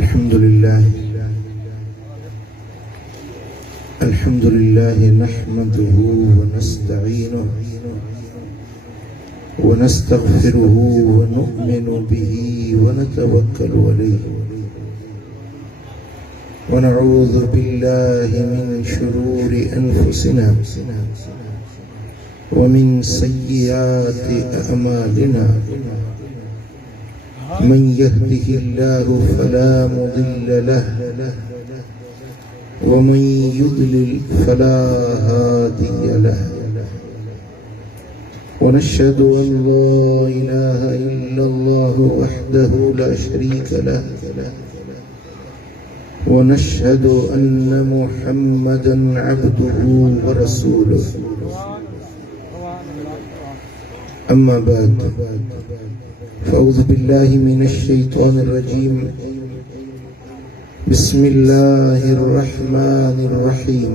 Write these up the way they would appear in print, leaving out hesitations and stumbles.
الحمد لله نحمده ونستعينه ونستغفره ونؤمن به ونتوكل عليه ونعوذ بالله من شرور أنفسنا ومن سيئات أعمالنا من يهده الله فلا مضل له ومن يضلل فلا هادي له ونشهد أن لا إله إلا الله وحده لا شريك له ونشهد أن محمدا عبده ورسوله أما بعد فأعوذ بالله من الشيطان الرجيم بسم الله الرحمن الرحيم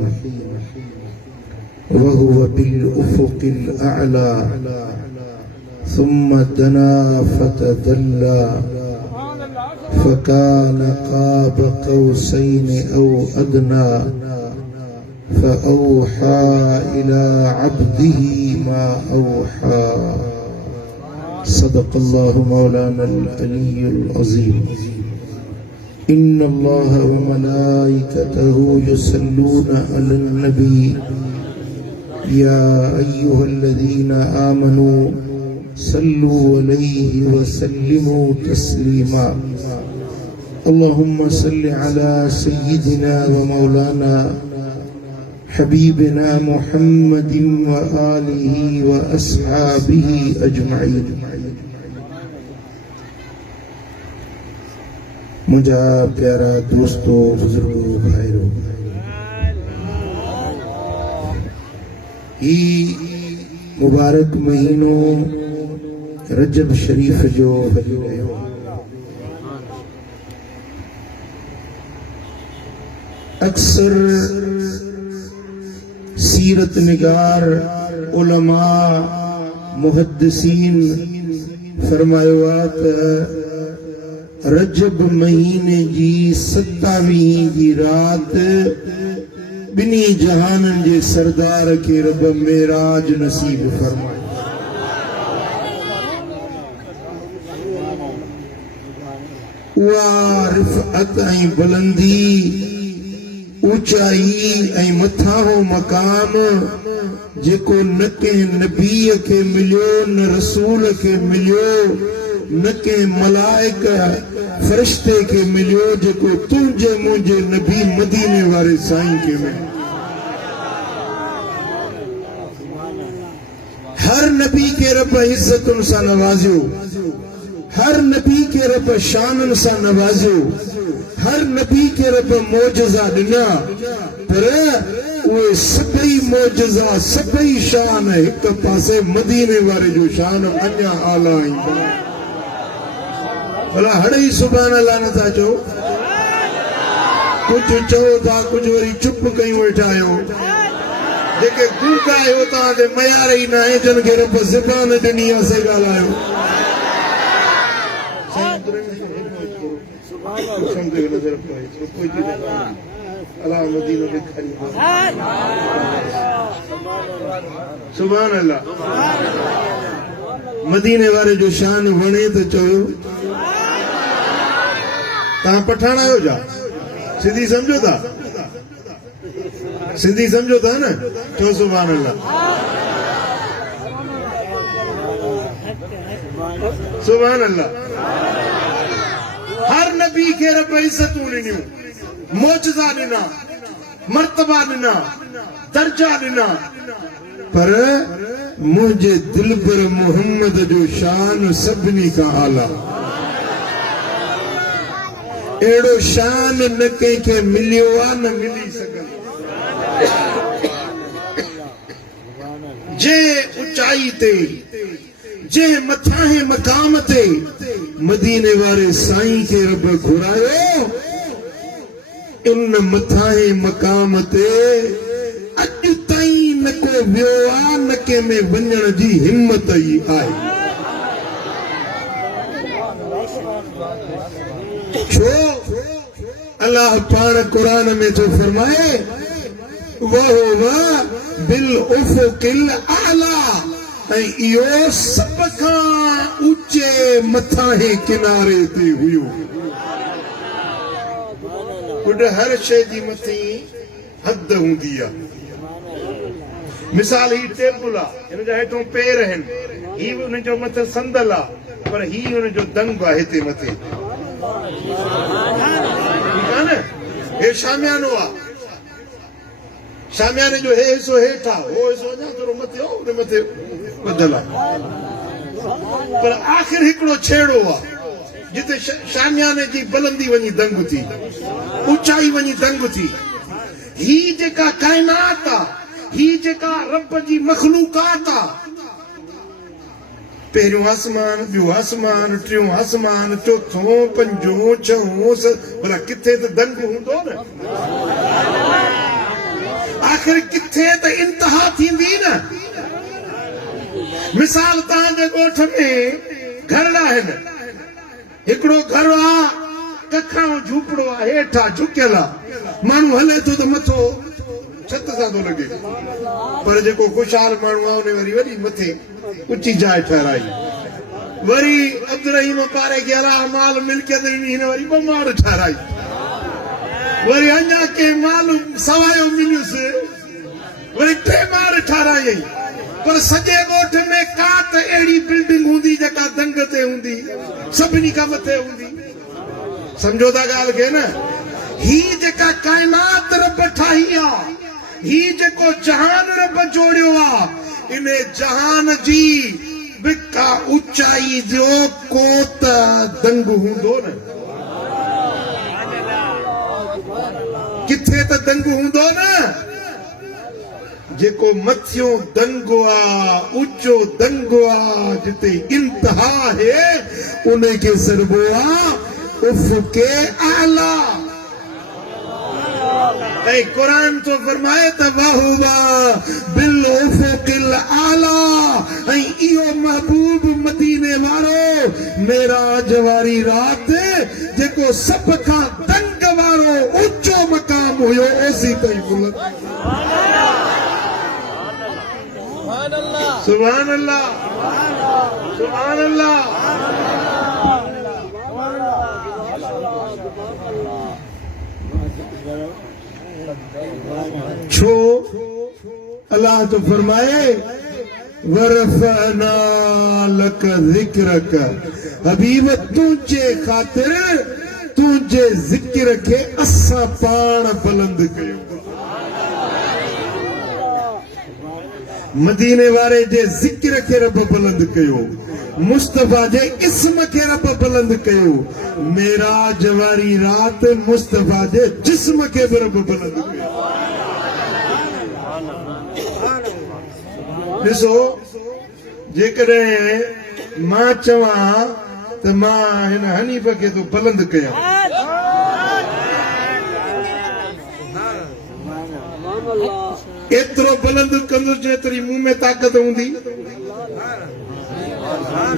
وهو بالأفق الأعلى ثم دنا فتدلى فكان قاب قوسين أو أدنى فأوحى إلى عبده ما أوحى صدق الله مولانا العلي العظيم إن الله وملائكته يصلون على النبي يا أيها الذين آمنوا صلوا عليه وسلموا تسليما اللهم صل على سيدنا ومولانا حبيبنا محمد وآله وأصحابه أجمعين मुझा प्यारा दोस्तों बुजुर्गों भाइयों ई मुबारक महीनों रजब शरीफ जो हली रहियो अक्सर सीरत निगार उलमा मुहद्दिसीन फरमायोत रजब महीने जी 27 जी रात बिनी जहानन जे सरदार के रब मेराज नसीब फरमाए उहा रिफ़अत ऐं बुलंदी ऊंचाई ऐं मथां मकाम जेको न कंहिं नबीअ खे मिलियो न रसूल खे मिलियो न कंहिं मलाइक फरिश्ते के मिलियो जेको तुंहिंजे मुंहिंजे नबी मदीने वारे साईं खे मिलियो हर नबी के रब इज्जतुन सां नवाज़ियो हर नबी के रब शानन सां नवाज़ियो हर नबी के रब मोजज़ा ॾिना पर उहे सभई मोजज़ा सभई शान हिक पासे मदीने वारे जो शान अञा आला आहिनि भला हड़े ही सुभान अल्लाह न था चो कुछ चो था कुछ वरी चुप कयूं वेठा आहियो जेके गूंगा आहियो तव्हां ते मयार ई न आहे जन खे रब ज़बान ॾिनी आहे से ॻाल्हायो सुभान अल्लाह मदीने वारे जो शान वणे त चयो तव्हां पठान आहियो जा सिंधी समझो था न चओ सुभान अल्लाह सुभान अल्लाह हर नबी खे रब इज्जतूं ॾिनियूं मोजज़ा ॾिना मर्तबा ॾिना दर्जा ॾिना पर मुंहिंजे दिलबर मोहम्मद जो शान सभिनी खां आला एड़ो शान न कंहिंखे मिलियो आहे न मिली सघंदो जे ऊंचाई ते जे मथां मक़ाम ते मदीने वारे साईं खे रब घुरायो इन मथां मक़ाम ते अॼु ताईं न को वियो आहे न कंहिं में वञण जी हिम्मत ई आहे छो अल्लाह पाण कुरान में जो फरमाए वहुवा बिल उफुकिल आला ऐं इहो सब खां ऊचे मथां किनारे ते हुयो। गुड हर शइ जी मथी हद हूंदी आहे। मिसाल ही टेबल आहे, हिन जा हेठों पेर आहिनि, ही हुन जो मथे संदल आहे, पर ही हुन जो दंग आहे हिते मथे, ठीकु आहे न। हे शामियानो आहे, शामियाने जो हे हिसो हेठि आहे, हो हिसो अञा थोरो मथे हो, हुन मथे ॿधल आहे, पर आख़िर हिकिड़ो छेड़ो आहे जिते शामियाने जी बुलंदी वञी दंग थी, ऊचाई वञी दंग थी। ही जेका काइनात आहे, ही जेका रब जी मखलूकात आहे, पहिरियों आसमान, ॿियो आसमान, टियों आसमान, चोथों, पंजों, छहों, भला किथे त दंग हूंदो न, आख़िर किथे त इंतहा थींदी न। मिसाल तव्हांजे ॻोठ में घर आहिनि, हिकिड़ो घर आहे, कखां झूपड़ो आहे, हेठां झुकियल आहे, माण्हू हले थो त मथो छत सां थो लॻे, पर जेको खुशहाल माण्हू आहे उन वरी वरी मथे ऊची जाइ ठहराई। वरी अब्दुर्रहीम पारे के अलाह माल मिल्कियत ॾिनी, हिन वरी ॿ माड़ ठहराई। वरी अञा के माल सवायो मिलियुसि, वरी 3 माड़ ठहराई। पर सॼे ॻोठ में का त अहिड़ी बिल्डिंग हूंदी जेका दंग ते हूंदी, सभिनी खां मथे हूंदी। सम्झो था ॻाल्हि खे न। ही जेका काइनात रब ठाही आहे, ही जेको जहान रब जोड़ियो आहे, इन जहान जी बिका ऊचाई जो को त दंग हूंदो न, किथे त दंग हूंदो न। जेको मथियों दंग आहे, ऊचो दंग आहे, जिते इंतहा आहे, उनखे सरबो आहे उफ़ुके आला। ऐं क़ुरान तो फरमाए त वाहुवा बिल उफ़ुकिल आला, ऐं इहो महबूब मदीने वारो मेराज वारी रात जेको सब खां दंग वारो ऊचो मकाम हुयो, ओसी ताईं बुलंद। सुभान अल्लाह, सुभान अल्लाह। छो अल्लाह तो फरमाए वरफना लक ज़िक्रक, हबीब तुझे खातिर तुझे ज़िक्र खे असां पाण बुलंद कयो। मदीने वारे जे ज़िक्र खे रब बुलंद कयो, मुस्तफा जे इस्म खे रब बुलंद कयो। मेराज वारी रात मुस्तफा जे जिस्म खे बि रब बुलंद कयो। ॾिसो, जेकॾहिं मां चवां त मां हिन हनीफ़ खे तो बुलंद कयां, एतिरो बुलंद कंदुसि जेतिरी मूं में ताक़त हूंदी,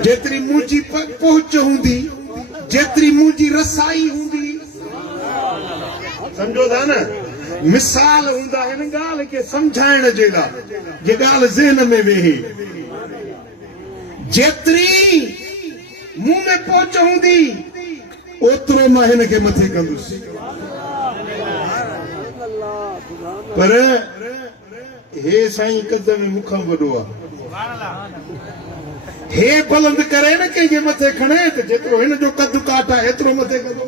जेतिरी मुंहिंजी पहुच हूंदी, जेतिरी मुंहिंजी रसाई हूंदी। सम्झो था न। मिसाल हूंदा हिन ॻाल्हि खे सम्झाइण जे लाइ, जे ॻाल्हि ज़हन में वेहे। जेतिरी मूं में पहुच हूंदी, ओतिरो मां हिन खे मथे कंदुसि। पर हे साईं कदम मूंखां वॾो आहे, हे बुलंद करे न कंहिंजे मथे खणे, त जेतिरो हिन जो कद काठ आहे एतिरो मथे कंदो।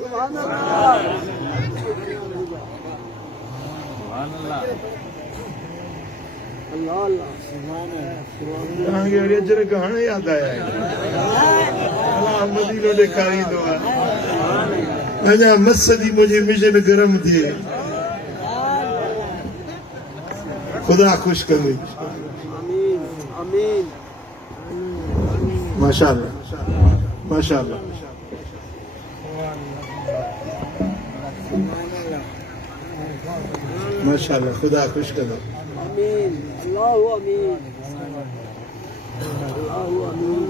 तव्हांखे वरी अजर हाणे यादि आया आहिनि। मदीनो ॾेखारींदो आहे, अञा मस जी मुंहिंजी मिशन गरम थिए, खुदा खुश कंदे। माशाअल्लाह, माशाअल्लाह। माशाअल्लाह, खुदा खुश कंदो। आमीन, अल्लाहु आमीन, अल्लाहु आमीन।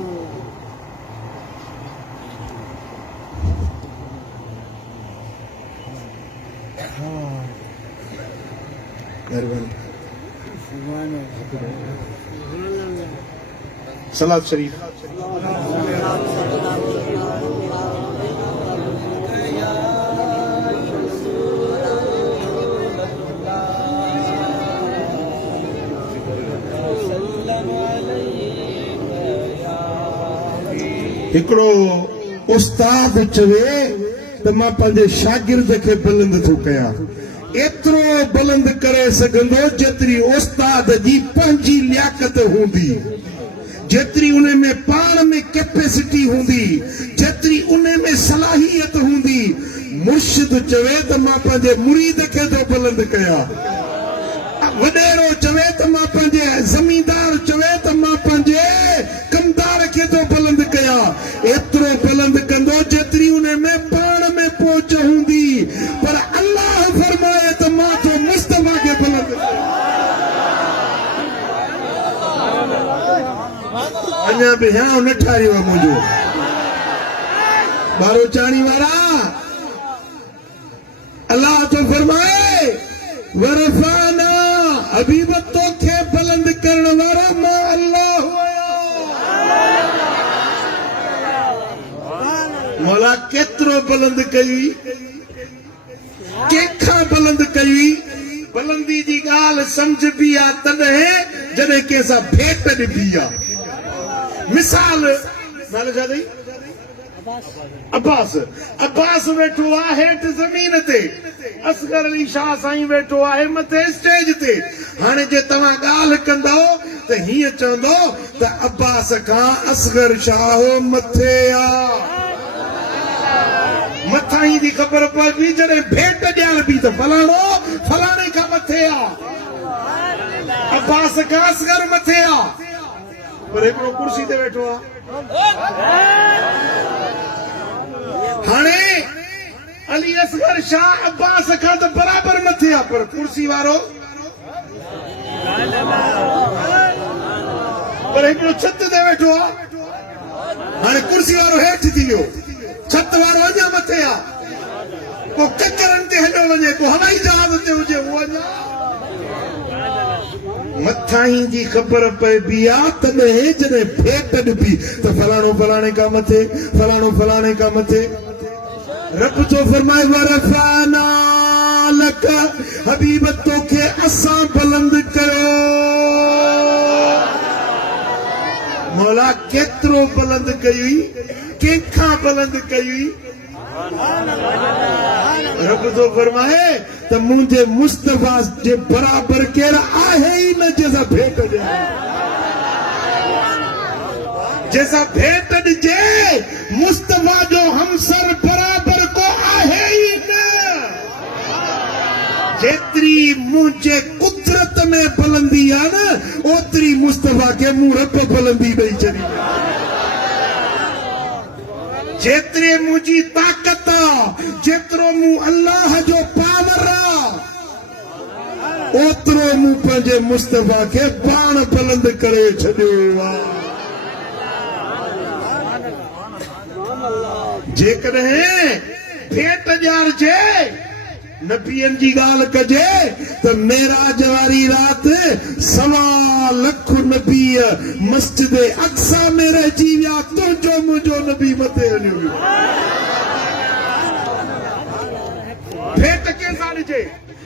सलात शरीफ। हिकड़ो उस्ताद चवे त मां पंहिंजे शागिर्द खे बुलंद थो कयां, एतिरो बुलंद करे सघंदो जेतिरी उस्ताद जी पंहिंजी लियाकत हूंदी, जेतिरी उन में पाण में कैपेसिटी हूंदी, जेतिरी उन में सलाहियत हूंदी। मुर्शिद चवे त मां पंहिंजे मुरीद खे थो बुलंद कयां, वडेरो चवे त मां पंहिंजे ज़मींदार चवे त मां पंहिंजे कमदार खे थो बुलंद कयां, एतिरो बुलंद कंदो जेतिरी उन में पाण में पहुच हूंदी। पर अल्लाह फरमाए त मां तो मुस्तफा खे बुलंद अञा बि हाँ न ठाहियो आहे मुंहिंजो बारो चाणी वारा। अल्लाह तो फरमाए वरफाना हबीब तोखे बुलंद करण वारा मां अल्लाह मौला केतिरो बुलंद कई, कंहिंखां बुलंद कई। बुलंदी जी ॻाल्हि समझ बि आहे तॾहिं जॾहिं कंहिंसां भेट ॾिबी आहे। मिसाल नालो छा अथई? अब्बास। अब्बास वेठो आहे हेठि ज़मीन ते, असगर अली शाह साईं वेठो आहे मथे स्टेज ते। हाणे जे तव्हां ॻाल्हि कंदो त हीअं चवंदो त अब्बास खां असगर शाह मथे आहे, मथां ई जी ख़बर पइबी। जॾहिं भेट ॾियण बि त फलाणो फलाणे खां मथे आहे, अब्बास खां असगर मथे आहे, पर हिकिड़ो कुर्सी ते वेठो आहे। हाणे अली असगर शाह अब्बास खां त बराबर मथे आहे, पर कुर्सी वारो पर हिकिड़ो छित ते वेठो आहे। हाणे कुर्सी वारो हेठि थी वियो, छत वारो अञा मथे आहे। को कचरनि ते हलियो वञे, को हवाई जहाज ते हुजे, उहो अञा मथां ई जी ख़बर पइबी आहे तॾहिं जॾहिं भेट ॾिबी त फलाणो फलाणे खां मथे, फलाणो फलाणे खां मथे। रब तो फरमाए वरफाना लक हबीब तोखे असां बुलंद कयो। मौला केतिरो बुलंद कई, कंहिंखां बुलंद कई। रब तो फरमाए त मुंहिंजे मुस्तफा जे बराबर केरु आहे ई न जंहिंसां भेट ॾिजे, जैसा भेट ॾिजे मुस्तफा जो हमसर बराबर को आहे ई न। जेतिरी मुंहिंजे कुदरत में बुलंदी आहे न, ओतिरी मुस्तफा खे मूं रब बुलंदी ॾेई छॾी। जेतिरे मुंहिंजी ताक़त आहे, जेतिरो मूं अल्लाह जो पावर आहे, ओतिरो मूं पंहिंजे मुस्तफा खे पाण बुलंद करे छॾियो आहे। जेकॾहिं भेट ॼाणिजे, नबियनि जी ॻाल्हि कजे त मेराज वारी राति 1.25 लख नबी मस्जिद अक्सा में रहिजी विया, तुंहिंजो मुंहिंजो नबी मथे हलियो वियो। भेट कंहिंसां ॾिजे?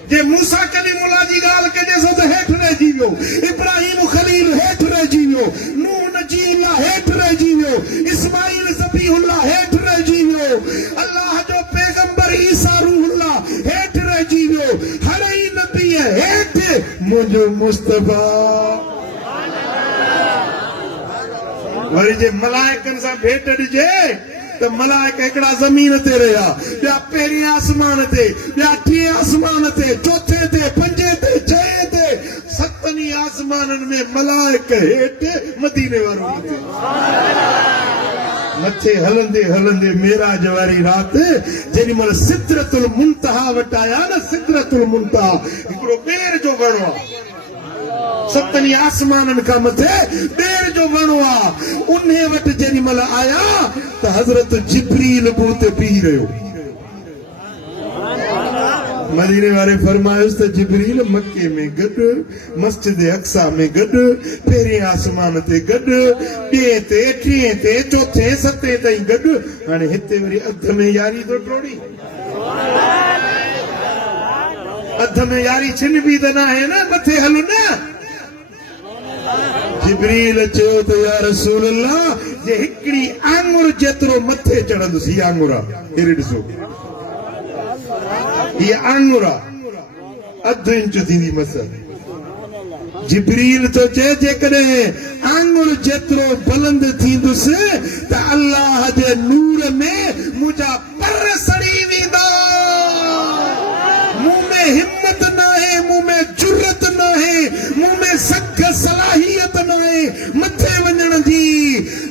जे मूसा कलीमुल्लाह जी ॻाल्हि कजे सो त हेठि रहिजी वियो, इब्राहिम खलील हेठि रहिजी वियो, नूह नजीमुल्लाह हेठि रहिजी वियो, इस्माइल ज़बीहुल्लाह हेठि रहिजी वियो, अल्लाह जो पैगंबर ईसा रूहुल्लाह हेठि रहिजी वियो। हर ई नबी हेठि मुंहिंजो मुस्तफा। वरी जे मलाइकनि सां भेट ॾिजे त मलाइक हिकिड़ा ज़मीन ते रहिया, ॿिया पहिरीं आसमान ते, ॿिया टीं आसमान ते, चोथे ते, पंजे ते, छहें ते, 7 आसमाननि में मलाइक हेठि, मदीने वारो मथे। मथे हलंदे हलंदे मेराज वारी राति जेॾी महिल सिदरतुल मुंतहा वटि आया न, सिदरतुल मुंतहा हिकिड़ो ॿेर जो वणो आहे, 7 आसमाननि खां मथे ॿेर जो वणो आहे। उन वटि जेॾी महिल आया त हज़रत जिब्रील बि उते बीह रहियो। मदीने वारे फरमायुस त जिब्रील मक्के में गड, मस्जिद अक्सा में गड, पेरे आसमान ते गड, ॿिए ते टीं ते चौथे सते ताईं गड। हाणे हिते वरी अध में यारी तो टोड़ी, अध में यारी छिन बि त न आहे न, मथे हलूं न। जिब्रील चयो त या रसूल अल्लाह, जे हिकड़ी आंगुर जेतिरो मथे चढ़ंदुसि, हीअ आंगुर आहे, हेॾे ॾिसो, हीअ आंगुर आहे, अधु इंच थींदी मस। जिब्रील तो चए जेकॾहिं आंगुर जेतिरो बुलंद थींदुसि त अल्लाह जे नूर में मुंहिंजा पर सड़ी वेंदा। मुंह में हिम्मत न आहे, मुंह में जुर्रत न आहे, मुंह में सख सलाहियत न आहे मथे वञण जी।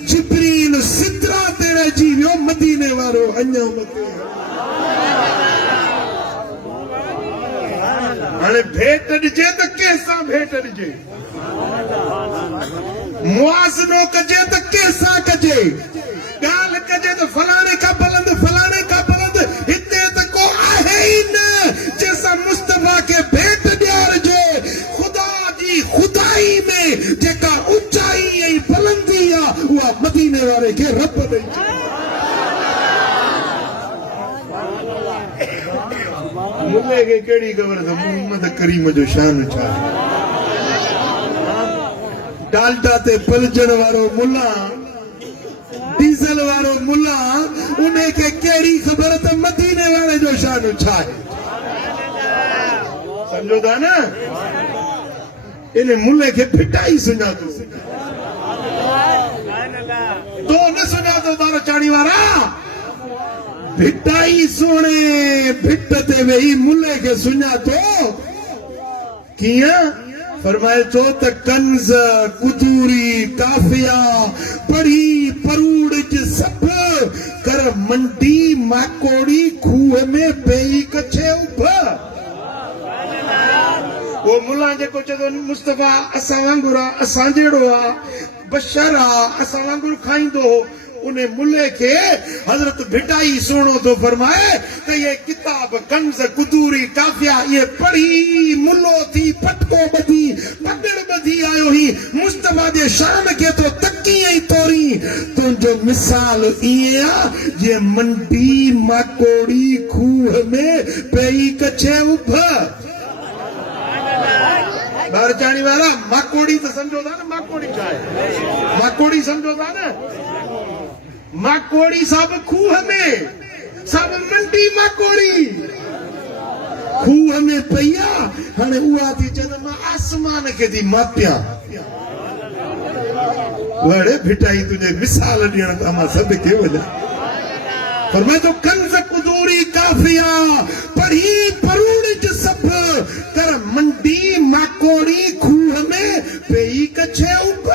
जिब्रील सिदरा ते रहिजी वियो, मदीने वारो अञा मथे। हाणे भेट ॾिजे त कंहिंसां भेट ॾिजे, मुआज़नो कजे त कंहिंसां कजे, ॻाल्हि कजे त फलाणे खां बुलंद, फलाणे खां बुलंद। हिते त को आहे ई न जंहिंसां मुस्तफा खे भेट ॾियारिजे। ख़ुदा जी ख़ुदाई में जेका ऊचाई ऐं बुलंदी आहे, उहा मदीने वारे खे रब ॾेई छॾे। मुल्ले खे कहिड़ी ख़बर त मोहम्मद करीम जो शान छा आहे। डालडा ते पलजण वारो मुल्ला, डीज़ल वारो मुल्ला, उन खे कहिड़ी ख़बर त मदीने वारे जो शान छा आहे। सम्झो था न, इन मुल्ले खे फिटाई सुञातो, तो न सुञातो तारो चाणी वारा। भिटाई सोने भिट ते वेही मुल्ले खे सुञातो कीअं? फरमाए थो त कंज़ कुदूरी काफिया पढ़ी परूड़ सब कर मंडी माकोड़ी खूह में पेई कछे उभ। वो मुल्ला जेको चवंदो मुस्तफा असां वांगुरु आहे, असां जहिड़ो आहे, बशर आहे, असां वांगुरु खाईंदो, उन मुल्ले खे हज़रत भिटाई सुहिणो थो फरमाए त ये किताब कंज़ कुदूरी काफिया ये पढ़ी मुल्लो थी पटको ॿधी पकड़ ॿधी आयो ही मुस्तफा जे शान खे तो तकी ऐं तोरी। तुंहिंजो मिसाल ईअं आहे जे मंडी माकोड़ी खूह में पई कछे उभ। ॿार चाणी वारा, माकोड़ी त सम्झो था न, माकोड़ी छा आहे? माकोड़ी सम्झो था न, माकोड़ी सब खूह में, सब मंडी माकोड़ी खूह में पया। हाणे उहा थी चए मां आसमान खे थी मापिया। वड़े भिटाई तुंहिंजे मिसाल ॾियण खां मां सभु खे वञा। पर मैं तो कंज़ कुदूरी काफिया पढ़ी परूड़ सब कर मंडी माकोड़ी खूह में पई कछे उभ।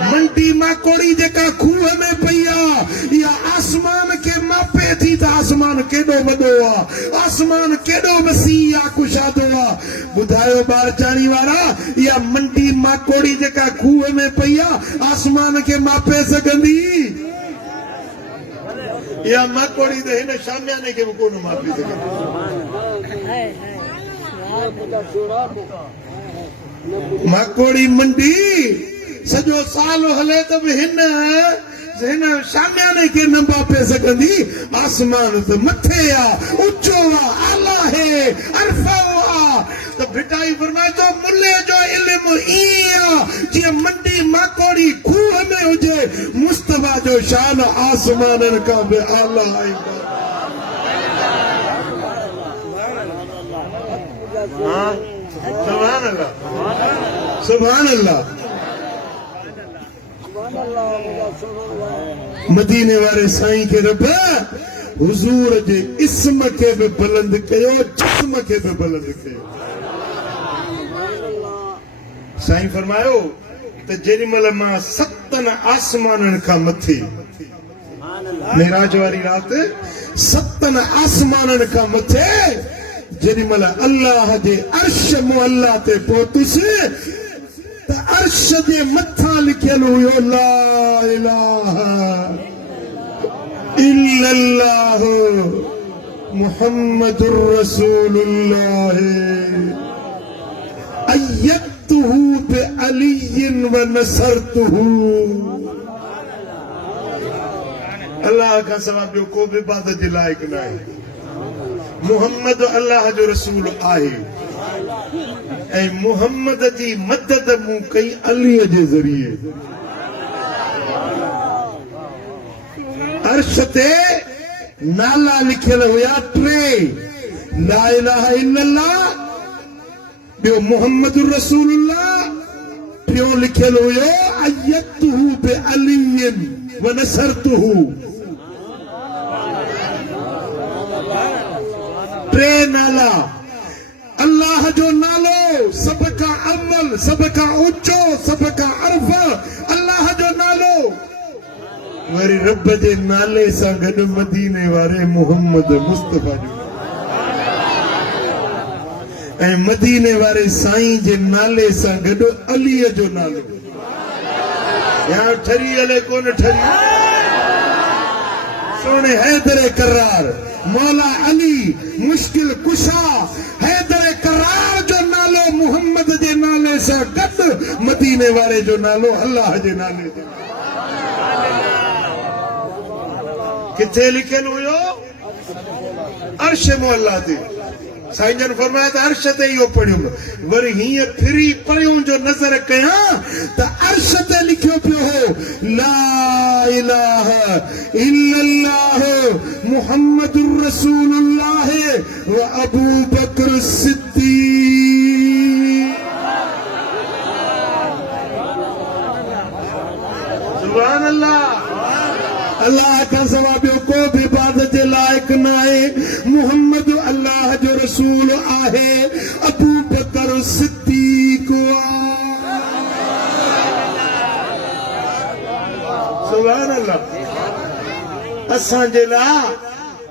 मंडी माकोड़ी जेका खूह में पई आहे, इहा आसमान खे मापे थी त आसमान केॾो वॾो आहे, आसमान केॾो वसी आहे, कुशादो आहे। ॿुधायो ॿार चाणी वारा, इहा मंडी माकोड़ी जेका खूह में पई आहे, आसमान खे मापे सघंदी? इहा माकोड़ी त हिन शामियाने खे बि कोन मापे सघंदी। माकोड़ी मंडी सॼो साल हले त बि हिन शामियाने खे न मापे सघंदी। आसमान त मथे आहे, ऊचो आहे, आला है, अरफा आहे। त भिटाई फरमाए थो मुल्ले जो इल्मु ईअं आहे जीअं मंडी माकोड़ी खूह में हुजे, मुस्तफा जो शान आसमाननि खां बि आला आहे। सुभान अल्लाह, सुभान अल्लाह। मदीने वारे साईं खे रब हुजूर जे इस्म खे बि बुलंद कयो, जिस्म खे बि बुलंद कयो। साईं फरमायो त जेॾीमहिल मां 7 आसमाननि खां मथे, मेराज वारी राति 7 आसमाननि खां मथे जेॾीमहिल अल्लाह जे अर्श मुअल्ला ते पहुतुसि त अर्श जे मथां लिखियल हुयो ला इलाहा इल्लल्लाह मुहम्मदुर रसूलुल्लाह अय्यतुहु बि अलीयिन व नसरतुहु। अल्लाह का सवा ॿियो को बि इबादत जे लाइक़ न आहे। मुहम्मद अल्लाह जो रसूल आहे ऐं मुहम्मद जी मदद मूं कई अलीअ जे ज़रिए। अर्श ते नाला लिखियल हुया टे, ला इलाहा इल्लल्लाह, ॿियो मुहम्मदुर रसूलुल्लाह, टियों लिखियल हुयो अय्यतुहु बि अलीयिन व नसरतुहु। टे नाला, अल्लाह जो नालो सब का अव्वल, सब का ऊंचो, सब का अर्फ अल्लाह जो नालो। वरी रब जे नाले सां गॾु मदीने वारे मुहम्मद मुस्तफा जो, ऐं मदीने वारे साईं जे नाले सां गॾु अलीअ जो नालो। या ठरी हले कोन ठरी, सोने हैदर करार, मौला अली मुश्किल कुशा, हैदर करार जो नालो मुहम्मद जे नाले सां गॾु मदीने वारे जो नालो अल्लाह जे नाले ते। किथे लिखियल हुयो? अर्श मुअल्ला ते। साईं जन फरमाया त अर्श ते इहो पढ़ियुमि। वरी हीअं फिरी परियों जो नज़र कयां त अर्श ते लिखियो पियो हो ला इलाहा इल्लल्लाह मुहम्मदुर रसूलुल्लाह व अबू बकर सिद्दीक। सुभान अल्लाह। अल्लाह का सवा ॿियो को बि इबादत जे लाइक़ न आहे। मुहम्मद अल्लाह जो रसूल आहे, अबू बकर सिद्दीक। सुभान अल्लाह। असांजे लाइ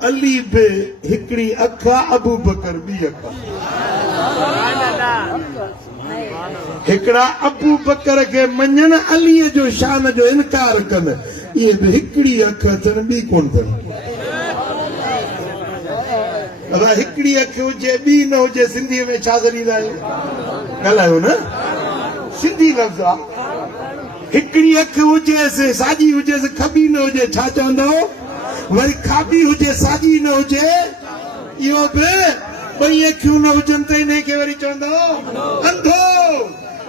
अली बि हिकिड़ी अख आहे, अबू बकर ॿी अख आहे। हिकिड़ा अबू बकर खे मञनि, अलीअ जो शान जो इनकार कनि, इहे बि हिकिड़ी अख अथनि, ॿी कोन अथनि। अगरि हिकिड़ी अख हुजे ॿी न हुजे, सिंधीअ में छा सॾींदा आहियूं? ॻाल्हायो न, सिंधी लफ़्ज़ आहे। हिकिड़ी अख हुजेसि, साॼी हुजेसि, खॿी न हुजे, छा चवंदो? वरी खाॿी हुजे, साॼी न हुजे, इहो बि ॿई अखियूं न हुजनि त इन खे वरी चवंदो अंधो।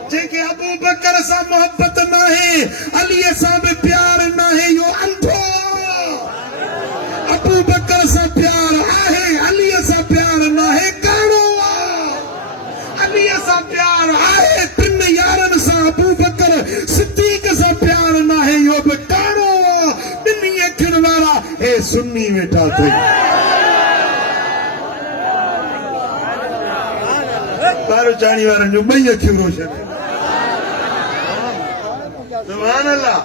जेके अबू बकर सां मोहब्बत नाहे, अलीअ सां बि प्यार नाहे, इहो अंधो। अबू बकर सां प्यार आहे, अलीअ सां प्यार नाहे, काणो आहे। अलीअ सां प्यार आहे, टिन यारनि सां, अबू बकर सिद्दीक सां प्यार नाहे, इहो बि काणो आहे। ॿिन्ही अखियुनि वारा हे सुन्नी वेठा अथई। ॿार चाणी वारनि जूं ॿई अखियूं रोशन। सुभान अल्लाह।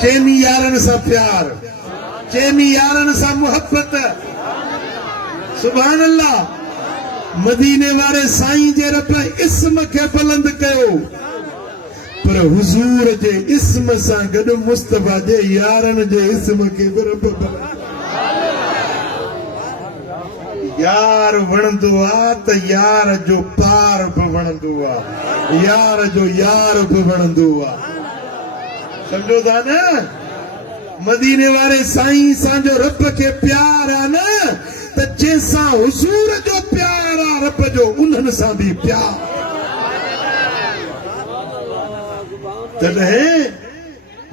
चइनी यारनि सां प्यार, चइनी यारनि सां मोहब्बत। सुभान अल्लाह। मदीने वारे साईं जे रब इस्म खे बुलंद कयो, पर हुजूर जे इस्म सां गॾु मुस्तफा जे यारनि जे इस्म खे बि रब बुलंद। यार वणंदो आहे त यार जो पार बि वणंदो आहे, यार जो यार बि वणंदो आहे। सम्झो था न? मदीने वारे साईं सां जो रब खे प्यार आहे न, त जंहिंसां हुजूर जो प्यार आहे रब जो, उन्हनि सां बि प्यार। तॾहिं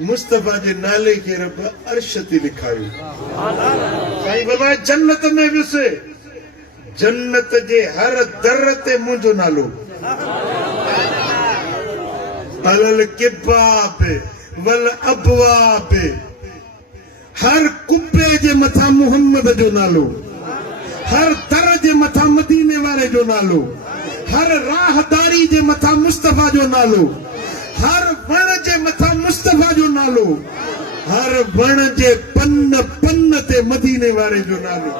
मुस्तफा जे नाले खे रब अर्श ते लिखायो। साईं फरमाए जन्नत में वियुसि, जन्नत जे हर दर ते मुंहिंजो नालो। अलल किबाब वल अबवाब, हर कुब्बे जे मथां मुहम्मद जो नालो, हर दर जे मथां मदीने वारे जो नालो, हर राहदारी जे मथां मुस्तफा जो नालो, हर वण जे मथां मुस्तफा जो नालो, हर वण जे पन पन ते मदीने वारे जो नालो,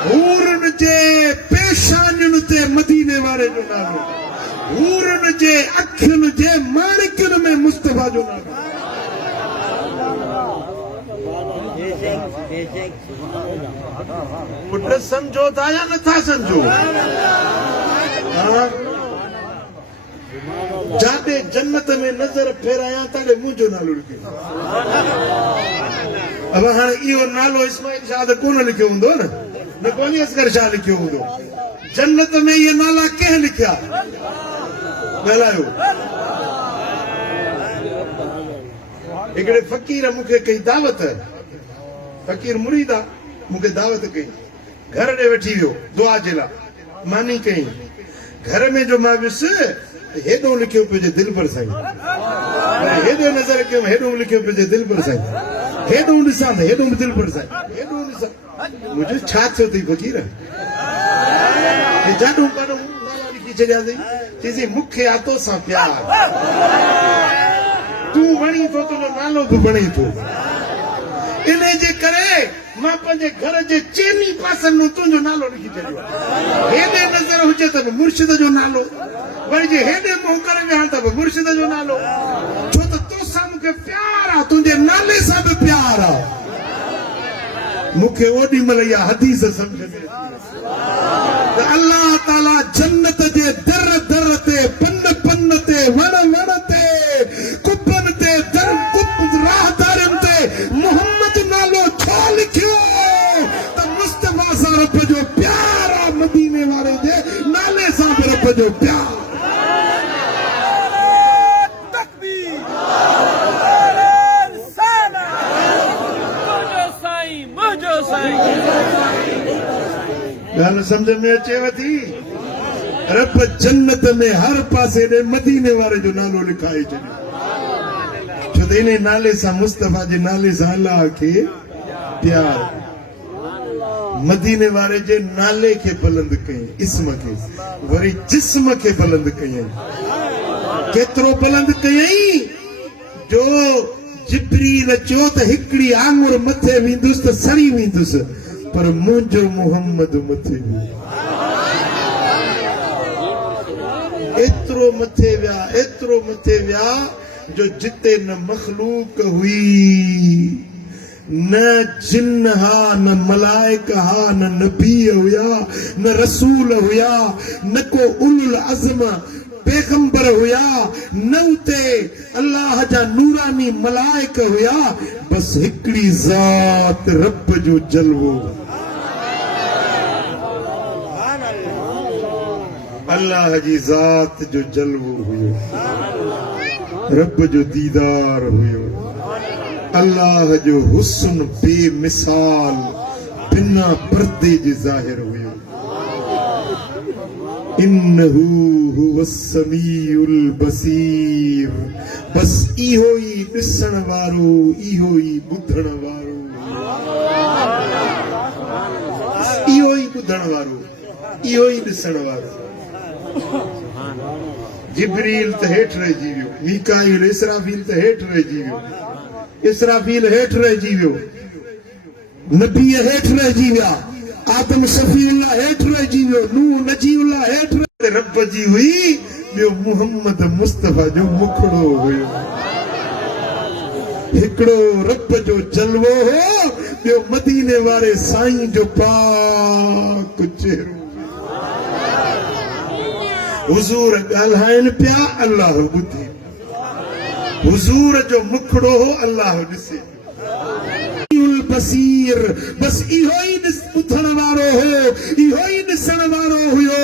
हूरन जे पेशानियुनि ते मदीने वारे जो नालो, हूरन जे अखियुनि जे माणिकनि में मुस्तफा जो नालो। पुट समझो था या नथा समझो? जाते जन्नत में नजर फेराया ताड़े मुंहिंजो नालो लिखियो। अब हाणे इहो नालो इस्माइल शाह त कोन लिखियो हूंदो न कोन्हे असगर शाह लिखियो हूंदो। जन्नत में ये नाला कंहिं लिखिया? ॻाल्हायो। हिकिड़े फ़कीर मूंखे कई दावत, फ़कीर मुरीद आहे, मूंखे दावत कई, घर ॾे वठी वियो दुआ जे लाइ, मानी कई। घर में जो मां वियुसि हेॾो लिखियो पियो जे दिलि पर साईं, हेॾो नज़र कयो हेॾो लिखियो पियो जे दिलि पर साईं, हेॾो ॾिसां त हेॾो दिलि पर साईं, हेॾो ॾिसां। मुंहिंजो छा थियो अथई फ़कीर? जाॾो काॾो नाला लिखी छॾिया अथई। चईसि मूंखे आहे तोसां प्यार, तूं वणी थो तुंहिंजो नालो बि बणे थो। इन जे करे मां पंहिंजे घर जे चइनी पासनि में तुंहिंजो नालो लिखी छॾियो। हेॾे नज़र हुजे त बि मुर्शिद जो नालो, वरी जे हेॾे मुंहुं करे विया त बि मुर्शिद जो नालो। छो त तोसां मूंखे प्यार आहे, तुंहिंजे नाले सां बि प्यार आहे। मूंखे ओॾी महिल इहा हदीस सम्झ में अची त अल्लाह ताला जन्नत जे दर दर ते, पन पन ते, वण वण ते, कुपन ते, दर कुप राहदारनि ते मोहम्मद नालो छो लिखियो? त मुस्तफा सां रब जो प्यार आहे, मदीने वारे जे नाले सां बि रब जो प्यार। ॻाल्हि सम्झ में अचेव थी? रब जन्नत में हर पासे ॾे मदीने वारे जो नालो लिखाए छॾियो। छो त इन नाले सां, मुस्तफा जे नाले सां अल्लाह खे प्यार। मदीने वारे जे नाले खे बुलंद कयईं, इस्म खे, वरी जिस्म खे बुलंद कयईं। केतिरो बुलंद कयईं जो जिब्रील चयो त हिकिड़ी आङुर मथे वेंदुसि त सड़ी वेंदुसि, पर मुंहिंजो मोहम्मद मथे वियो। एतिरो मथे विया, एतिरो मथे विया जो जिते न मखलूक हुई, न जिन हा, न मलाइक हा, न नबी हुया, न रसूल हुया, न को उलुल अज़म पैगंबर हुया, न उते अल्लाह जा नूरानी मलाइक हुया, बस हिकिड़ी ज़ात रब जो जलवो। अल्लाह जी ज़ात जो जलवो हुयो, रब जो दीदार हुयो। अल्लाह जो हुस्न बेमिसाल बिना पर्दे जे ज़ाहिर हुयो। इन्नहू हुवस समीउल बसीर, बस इहो ई ॾिसण वारो, इहो ई ॿुधण वारो, इहो ई ॿुधण वारो, इहो ई ॾिसण वारो। जिब्रील त हेठि रहिजी वियो, मीकाईल इसराफील त हेठि रहिजी वियो, इसराफील हेठि रहिजी वियो, नबी हेठि रहिजी विया, आदम शफीउल्लाह हेठि रहिजी वियो, नूह नजीउल्लाह हेठि। रब जी हुई, ॿियो मुहम्मद मुस्तफा जो मुखड़ो हुयो। हिकिड़ो रब जो जलवो हो, ॿियो मदीने वारे साईं जो पाक चेहरो। हुजूर ॻाल्हाइनि पिया, अल्लाह ॿुधे। हुजूर जो मुखड़ो हो, अल्लाह ॾिसे। बसीर, बस इहो ई ॿुधण वारो हो, इहो ई ॾिसण वारो हुयो।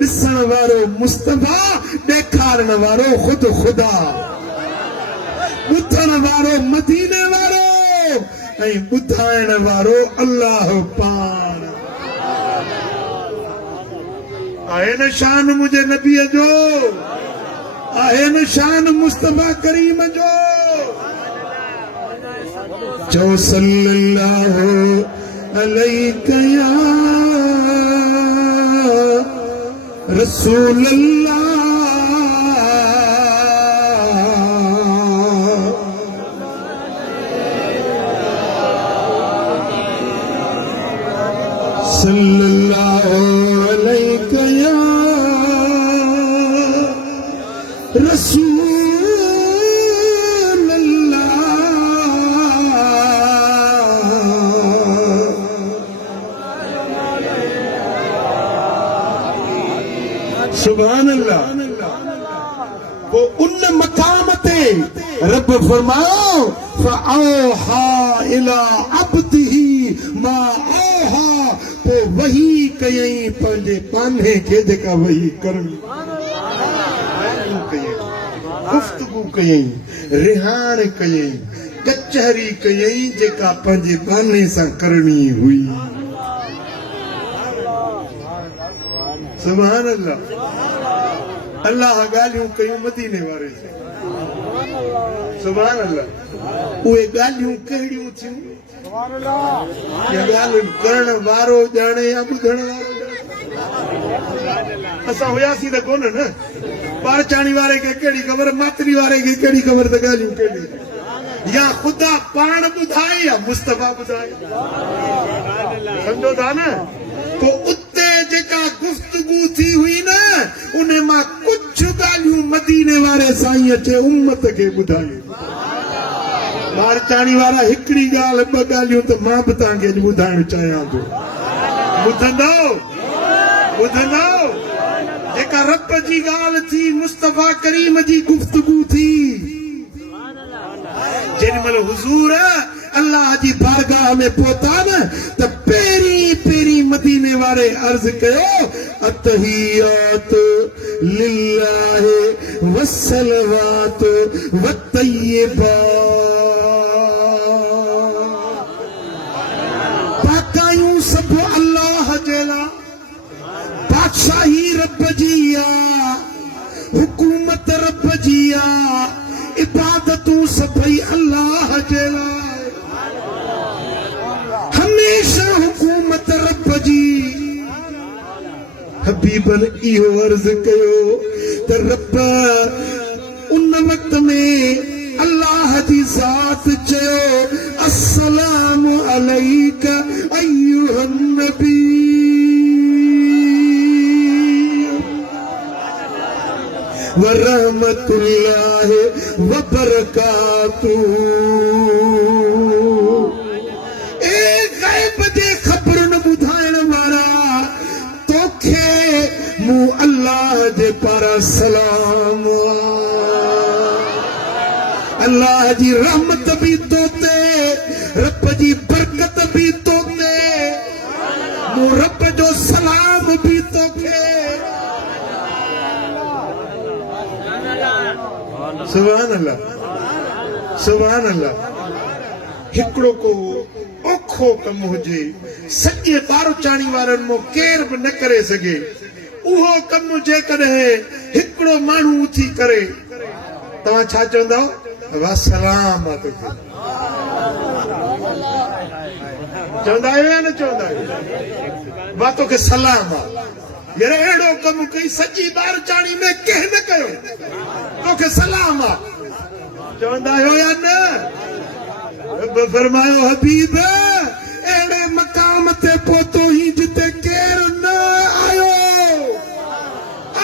ॾिसण वारो मुस्तफा, ॾेखारण वारो ख़ुद ख़ुदा, ॿुधण वारो मदीने वारो, ऐं ॿुधाइण वारो अल्लाह पाण। आहे न शान मुंहिंजे नबीअ जो, आहे न शान मुस्तफा करीम जो। जो सल्लल्लाहु अलैहि या रसूल अल्लाह, सल्लल्लाहु अलैहि या रसूल। सुभान अल्लाह। वो उन मकाम ते रब फरमाओ फऔहा इला अब्दिही मा औहा, तो वही कयई पंहिंजे पाने खे जेका वही करणी गुफ्तगू कयई, रिहाण कयई, कचहरी कयई जेका पंहिंजे पाने सां करणी हुई। सुभान अल्लाह। अल्लाह ॻाल्हियूं कयूं मदीने वारे से। सुभान अल्लाह। उहे ॻाल्हियूं कहिड़ियूं थियूं? या ॻाल्हि करण वारो ॼाणे या ॿुधण वारो ॼाणे? असां हुयासीं त कोन न। पारचाणी वारे खे कहिड़ी ख़बर, मातरी वारे खे कहिड़ी ख़बर त ॻाल्हियूं कहिड़ियूं? या ख़ुदा पाण ॿुधाए या मुस्तफ़ा ॿुधाए। सम्झो था न? तो उते जेका गुफ्तगू थी हुई न, उन मां कुछ ॻाल्हियूं मदीने वारे साईं अचे उम्मत खे ॿुधाए। पारचाणी वारा हिकिड़ी ॻाल्हि ॿ ॻाल्हियूं त मां बि तव्हांखे ॿुधाइण चाहियां थो। ॿुधंदो ॿुधंदो जेका रब जी ॻाल्हि थी, मुस्तफ़ा करीम जी गुफ्तगू थी, जेॾीमहिल हुज़ूर अल्लाह जी बारगाह में पहुता न, त पहिरीं पहिरीं मदीने वारे अर्ज़ कयो अतहियात लिल्लाहि वस्सलवात वत्तय्यिबात। पाकायूं सभु अल्लाह जे लाइ, बादशाही रब जी आहे, हुकूमत रब जी आहे, इबादतूं सभई अल्लाह जे लाइ, हमेशा हुकूमत रब जी। हबीबन इहो अर्ज़ कयो त रब उन वक़्त में अल्लाह जी ज़ात चयो अस्सलामु अलैका अय्युहन नबी व रहमतुल्लाहि व बरकातुहू। अल्लाह जे पारा सलाम, अल्लाह जी रहमत भी तोते, रब जी बरकत भी तोते, मूं रब जो सलाम भी तोखे। सुभान अल्लाह सुभान अल्लाह। हिकिड़ो को औखो कमु हुजे, सॼे पारचाणी वारनि मां केर बि न करे सघे, उहो कमु जेकॾहिं हिकिड़ो माण्हू उथी करे, तव्हां छा चवंदव? वसलाम तोखे चवंदा आहियो या न चवंदा आहियो? वाह तोखे सलाम आहे। यार अहिड़ो कमु कई सॼी बारचाणी में कंहिं न कयो, तोखे सलाम आहे। चवंदा आहियो या न? फरमायो हबीब अहिड़े मक़ाम ते पहुतो ही जिते केरु न आयो।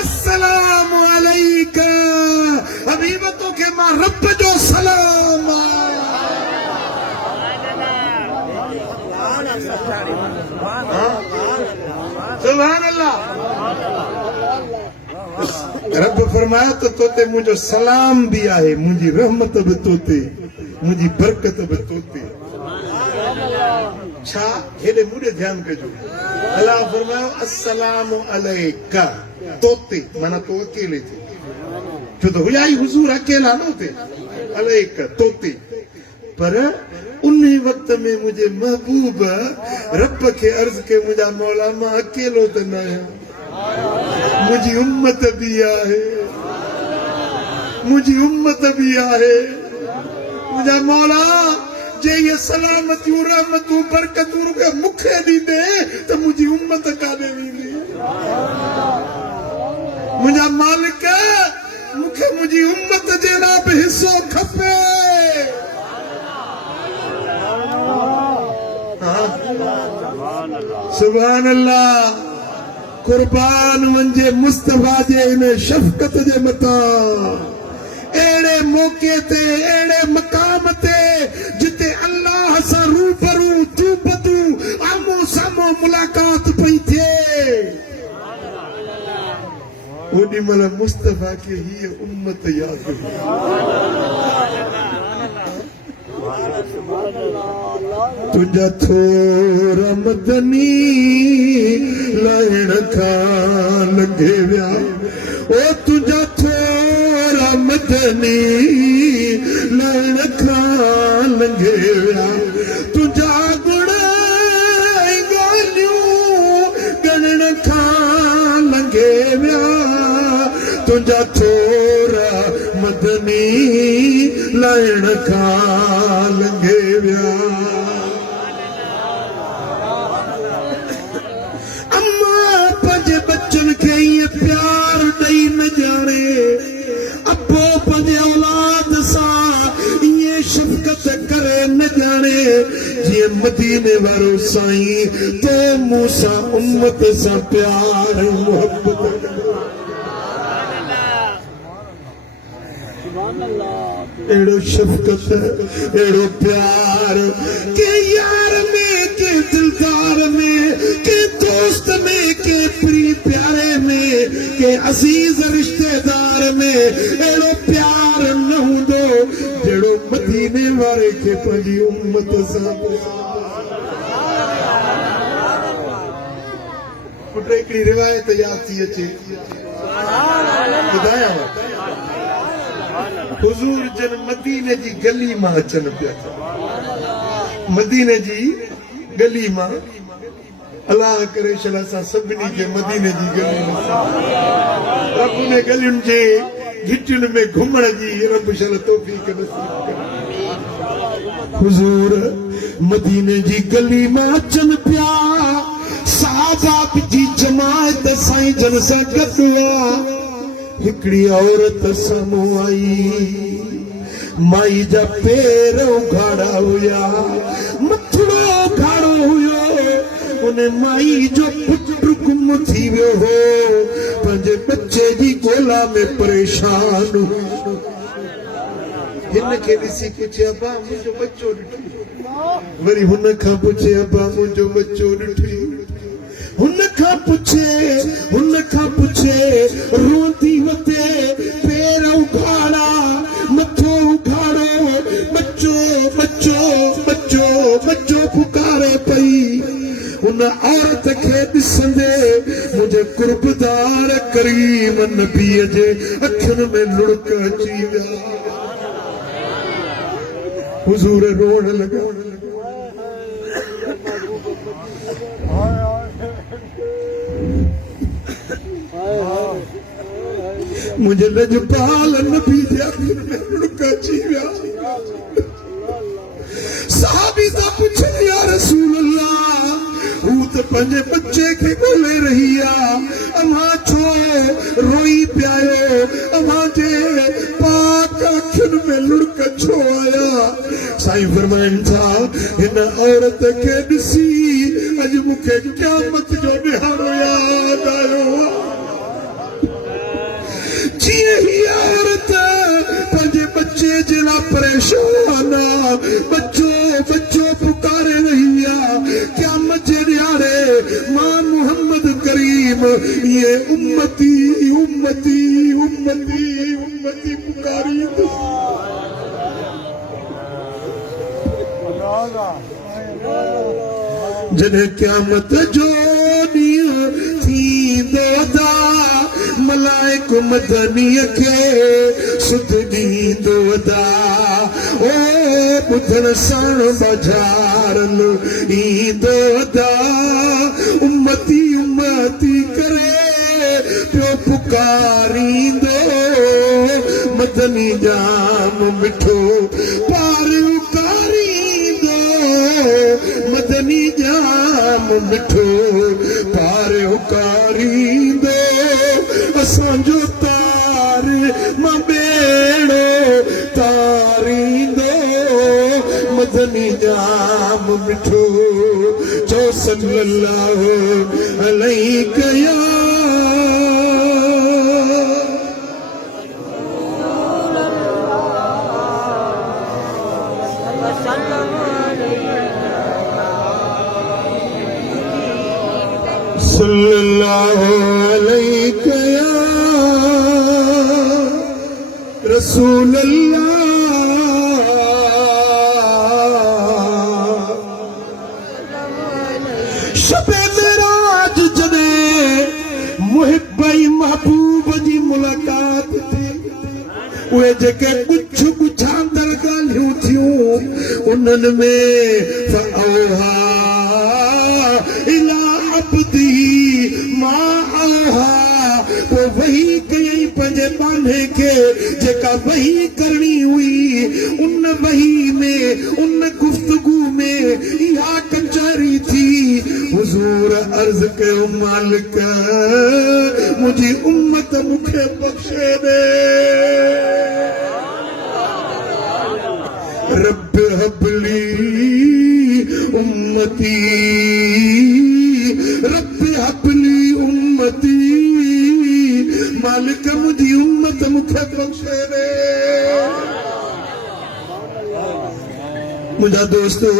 अस्सलामु अलैका हबीब, तोखे मां रब जो सलाम। सुभान अल्लाह। रब फरमायो त तोते मुंहिंजो सलाम बि आहे, मुंहिंजी रहमत बि तोते, मुंहिंजी बरकत बि तोते। छा हेॾे मूंॾे ध्यानु कजो। अल्लाह फरमायो अस्सलामु अलैका तोते, माना तो अकेले थे, छो तो हुया ही हुजूर अकेला न थे। अलैका तोते, पर उन वक्त में मुझे महबूब रब के अर्ज के मुझा मौला मां अकेलो त न आहियां, मुंहिंजी उम्मत भी आहे, मुंहिंजी उम्मत भी आहे। मुझा मौला जे ये सलामतियूं रहमतूं बरकतूं के मूंखे ॾींदे त मुंहिंजी उम्मत काॾे वेंदी? मुझा मालिक मूंखे मुंहिंजी उम्मत जे लाइ बि हिसो खपे। सुभान अल्लाह। कुर्बान वंजे मुस्तफा जे इन शफ़क़त जे मथां, अहिड़े मौके ते, अहिड़े मक़ाम ते जिते अल्लाह सां रूबरू तूं बतूं आमो साम्हूं मुलाक़ात पई थिए, ओडी मल मुस्तफा के ही उम्मत याद हुई तुझा थोरा मदनी लाइन खां लंघे विया ओ तुझा थोरा मदनी लाइन खां लंघे विया तुझा गुण गणन खां लंघे विया तुझा थोरा मदनी लाइन खां लंघे विया अम्मा पंहिंजे बच्चन खे ईअं प्यार ॾेई न ॼाणे अबो पंहिंजे औलाद सां ईअं शफ़क़त करे न ॼाणे जीअं मदीने वारो साईं तो मूं सां उम्मत सां प्यार मोहब्बत एड़ो शफ़क़त एड़ो प्यार के यार में के दिलदार में के दोस्त में के प्री प्यारे में के अजीज रिश्तेदार में एड़ो प्यार न हूंदो जेड़ो मदीने वारे के पंहिंजी उम्मत सां पुट हिकिड़ी रिवायत याद थी अचे ॿुधायांव हुजूर जन मदीने जी गली मां अचनि पिया मदीने जी गली मां अल्लाह करे शला सां सभिनी खे मदीने जी गली में रब ने गलियुनि जे घिटियुनि में घुमण जी रब शल तौफीक नसीब करे हुजूर मदीने जी गली मां अचनि पिया साहबा जी जमात साईं जन सां गॾु हिकड़ी औरत साम्हूं आई माई जा पेर उघाड़ा हुया मथड़ो उघाड़ो हुयो उन माई जो पुत्र गुम थी वियो हो पंहिंजे बच्चे जी ॻोल्हा में परेशान हिन खे ॾिसी पुछे अबा मुंहिंजो बच्चो ॾिठो वरी हुन खां पुछे अबा मुंहिंजो बच्चो ॾिठो हुन खां पुछे रोती वते पेर उघाड़ा मथो उघाड़ो बच्चो बच्चो बच्चो बच्चो पुकारे पई उन औरत खे ॾिसंदे मुंहिंजे कुर्बदार करीम नबीअ जे अखियुनि में लुड़क अची विया हुजूर रोण लॻा मुझे लजपाल नबी जे अखियुनि में लुड़क अची विया साहबी सा पुछे या रसूल अल्लाह हू त पंहिंजे बच्चे खे ॻोल्हे रही आहे अव्हां छो रोई पियायो अव्हां जे पाक अखियुनि में लुड़क छो आया साईं फरमाइनि था हिन औरत खे ॾिसी अॼु मूंखे क़यामत जो ॾिहाड़ो यादि आयो जीअं ही औरत पंहिंजे बच्चे जे लाइ परेशान आहे बच्चो बच्चो पुकारे रही आहे क़यामत जे ॾियारे मां मोहम्मद करीम ये उम्मती उम्मती उम्मती उम्मती पुकारी जॾहिं क़यामत जो ॾींहुं थींदो ता मलाइक मदनीअ खे सुध ॾींदो ता ओ ॿुधण साण बाज़ार ईंदो ता उम्मती उम्मती करे पियो पुकारींदो मदनी जाम मिठो पार उकारींदो मदनी जाम मिठो पार उकारींदो असांजो तार मां बेड़ो तारींदो मदनी जाम मिठो चो सल्लल्लाहु अलैहि या सल्लल्लाहु अलैहि या रसूल अल्लाह शबे मेराज जदे मुहिब्बई महबूब जी मुलाकात थी उहे जेके कुछ अंदर ॻाल्हियूं थियूं उन्हनि में फअौहा इला अब्दी मा औहा वो वही कई पंजे बांधे के जेका वही करनी हुई उन वही में उन गुफ्तगू में इहा कचहरी थी हुजूर अर्ज कयो मालिक मुझी उम्मत मुखे बख्शे दे रब हबली उम्मती रब हबली उम्मती मालिक मुझी उम्मत मुखे बख्शे दे मुझा दोस्तों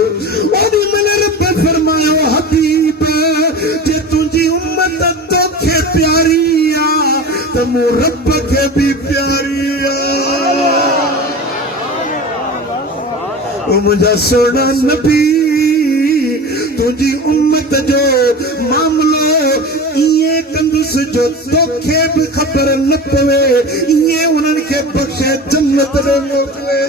ओदी मैंने रब फरमायो हबीब जे तुझी उम्मत तोखे प्यारी आ त मु रब के भी प्यारी आ ओ मुझा सोना नबी तुझी उम्मत जो मामलो इए कंदुस जो तोखे भी खबर न पवे इए उन्हनि खे बख्शे जन्नत रे मोकले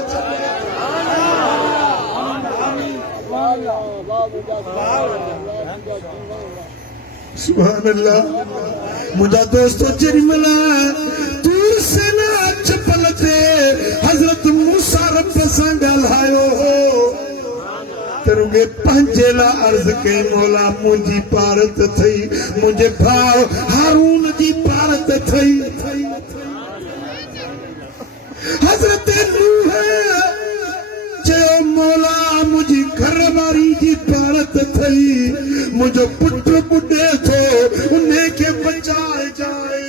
सुभान अल्लाह मुझा दोस्तों जरिमला दूर से ना चपल ते हजरत मूसा रब सां ॻाल्हायो हो तरुगे पंहिंजे ला अर्ज कई मौला मुंहिंजी पारत थई मुंहिंजे भाउ हारून जी पारत थई हजरत नूह चयो मौला मुंहिंजी घरवारी जी पारत थई मुंहिंजो पुट ॿुॾे थो उन खे बचाए जाए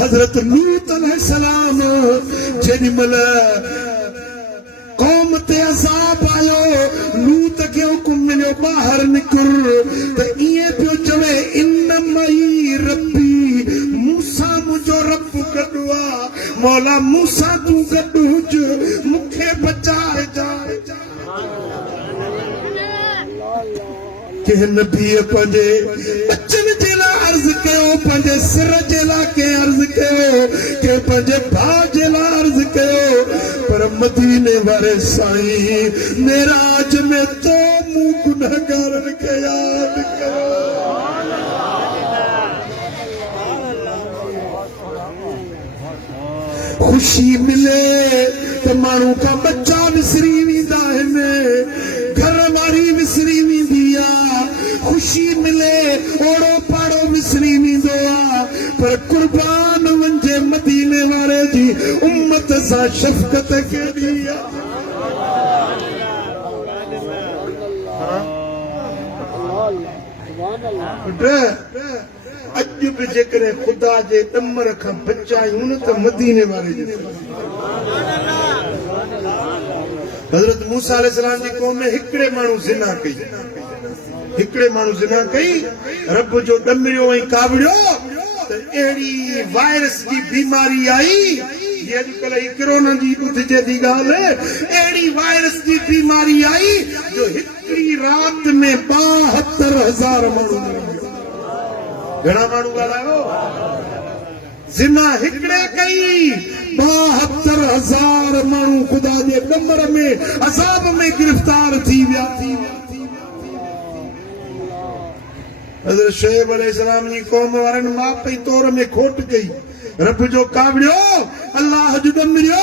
हजरत लूत अलैहिस्सलाम जेॾीमहिल कौम ते अज़ाब आयो लूत खे हुकुम मिलियो ॿाहिरि निकिर त ईअं पियो चवे इन मई रब्बी मूसा मुंहिंजो रब गॾु आहे मौला मूसा तूं गॾु हुज मूंखे बचाए जाए कंहिं नबीअ पंहिंजे बचन जे लाइ अर्ज़ कयो पंहिंजे सिर जे लाइ कंहिं अर्ज़ कयो कंहिं पंहिंजे भाउ जे लाइ अर्ज़ कयो पर मदीने वारे साईं मेराज में तो मूं गुनहगारनि खे यादि कयो खुशी मिले त माण्हू का बच्चा विसरी वेंदा आहिनि घर वारी विसरी वेंदी आहे खुशी मिले ओड़ो पाड़ो विसरी वेंदो आहे पर कुर्बान वञे मदीने वारे जी उम्मत सां शफ़क़त केॾी आहे अॼु बि जेकॾहिं ख़ुदा जे ॾमर खां बचायूं न त मदीने वारे जी हज़रत मूसा अलैहिस्सलाम जी क़ौम में हिकिड़े माण्हू ज़िना कई रब जो ॾमरियो ऐं कावड़ियो त अहिड़ी वायरस जी बीमारी आई ये अॼुकल्ह ही कोरोना जी ॿुधिजे थी ॻाल्हि अहिड़ी वायरस जी बीमारी आई जो हिकिड़ी राति में 72,000 माण्हू घणा माण्हू ॻाल्हायो ज़िना हिकिड़े कई 72,000 माण्हू ख़ुदा जे ॾमर में अज़ाब में गिरफ़्तार थी विया हज़रत शुएब अलैहिस्सलाम जी क़ौम वारनि माप जी तौर में खोट कई रब जो कावड़ियो अल्लाह जो ॾमरियो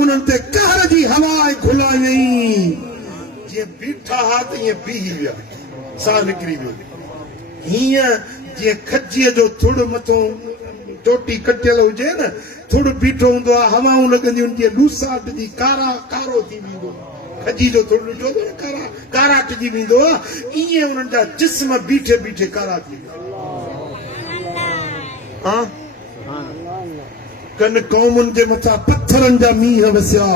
उन्हनि ते कहर जी हवा घुलायई जीअं बीठा हा त ईअं बीही विया साह निकिरी वियो हीअं जीअं खजीअ जो थुड़ मथो टोटी कटियल हुजे न थुड़ बीठो हूंदो आहे हवाऊं लॻंदियूं जीअं लूसाट जी कारो थी वेंदो खजी जो थुड़ ॾिठो न काराटिजी वेंदो आहे ईअं उन्हनि जा जिस्म बीठे बीठे कारा थी विया कन क़ौमुनि जे मथां पत्थरनि जा मींहं वसिया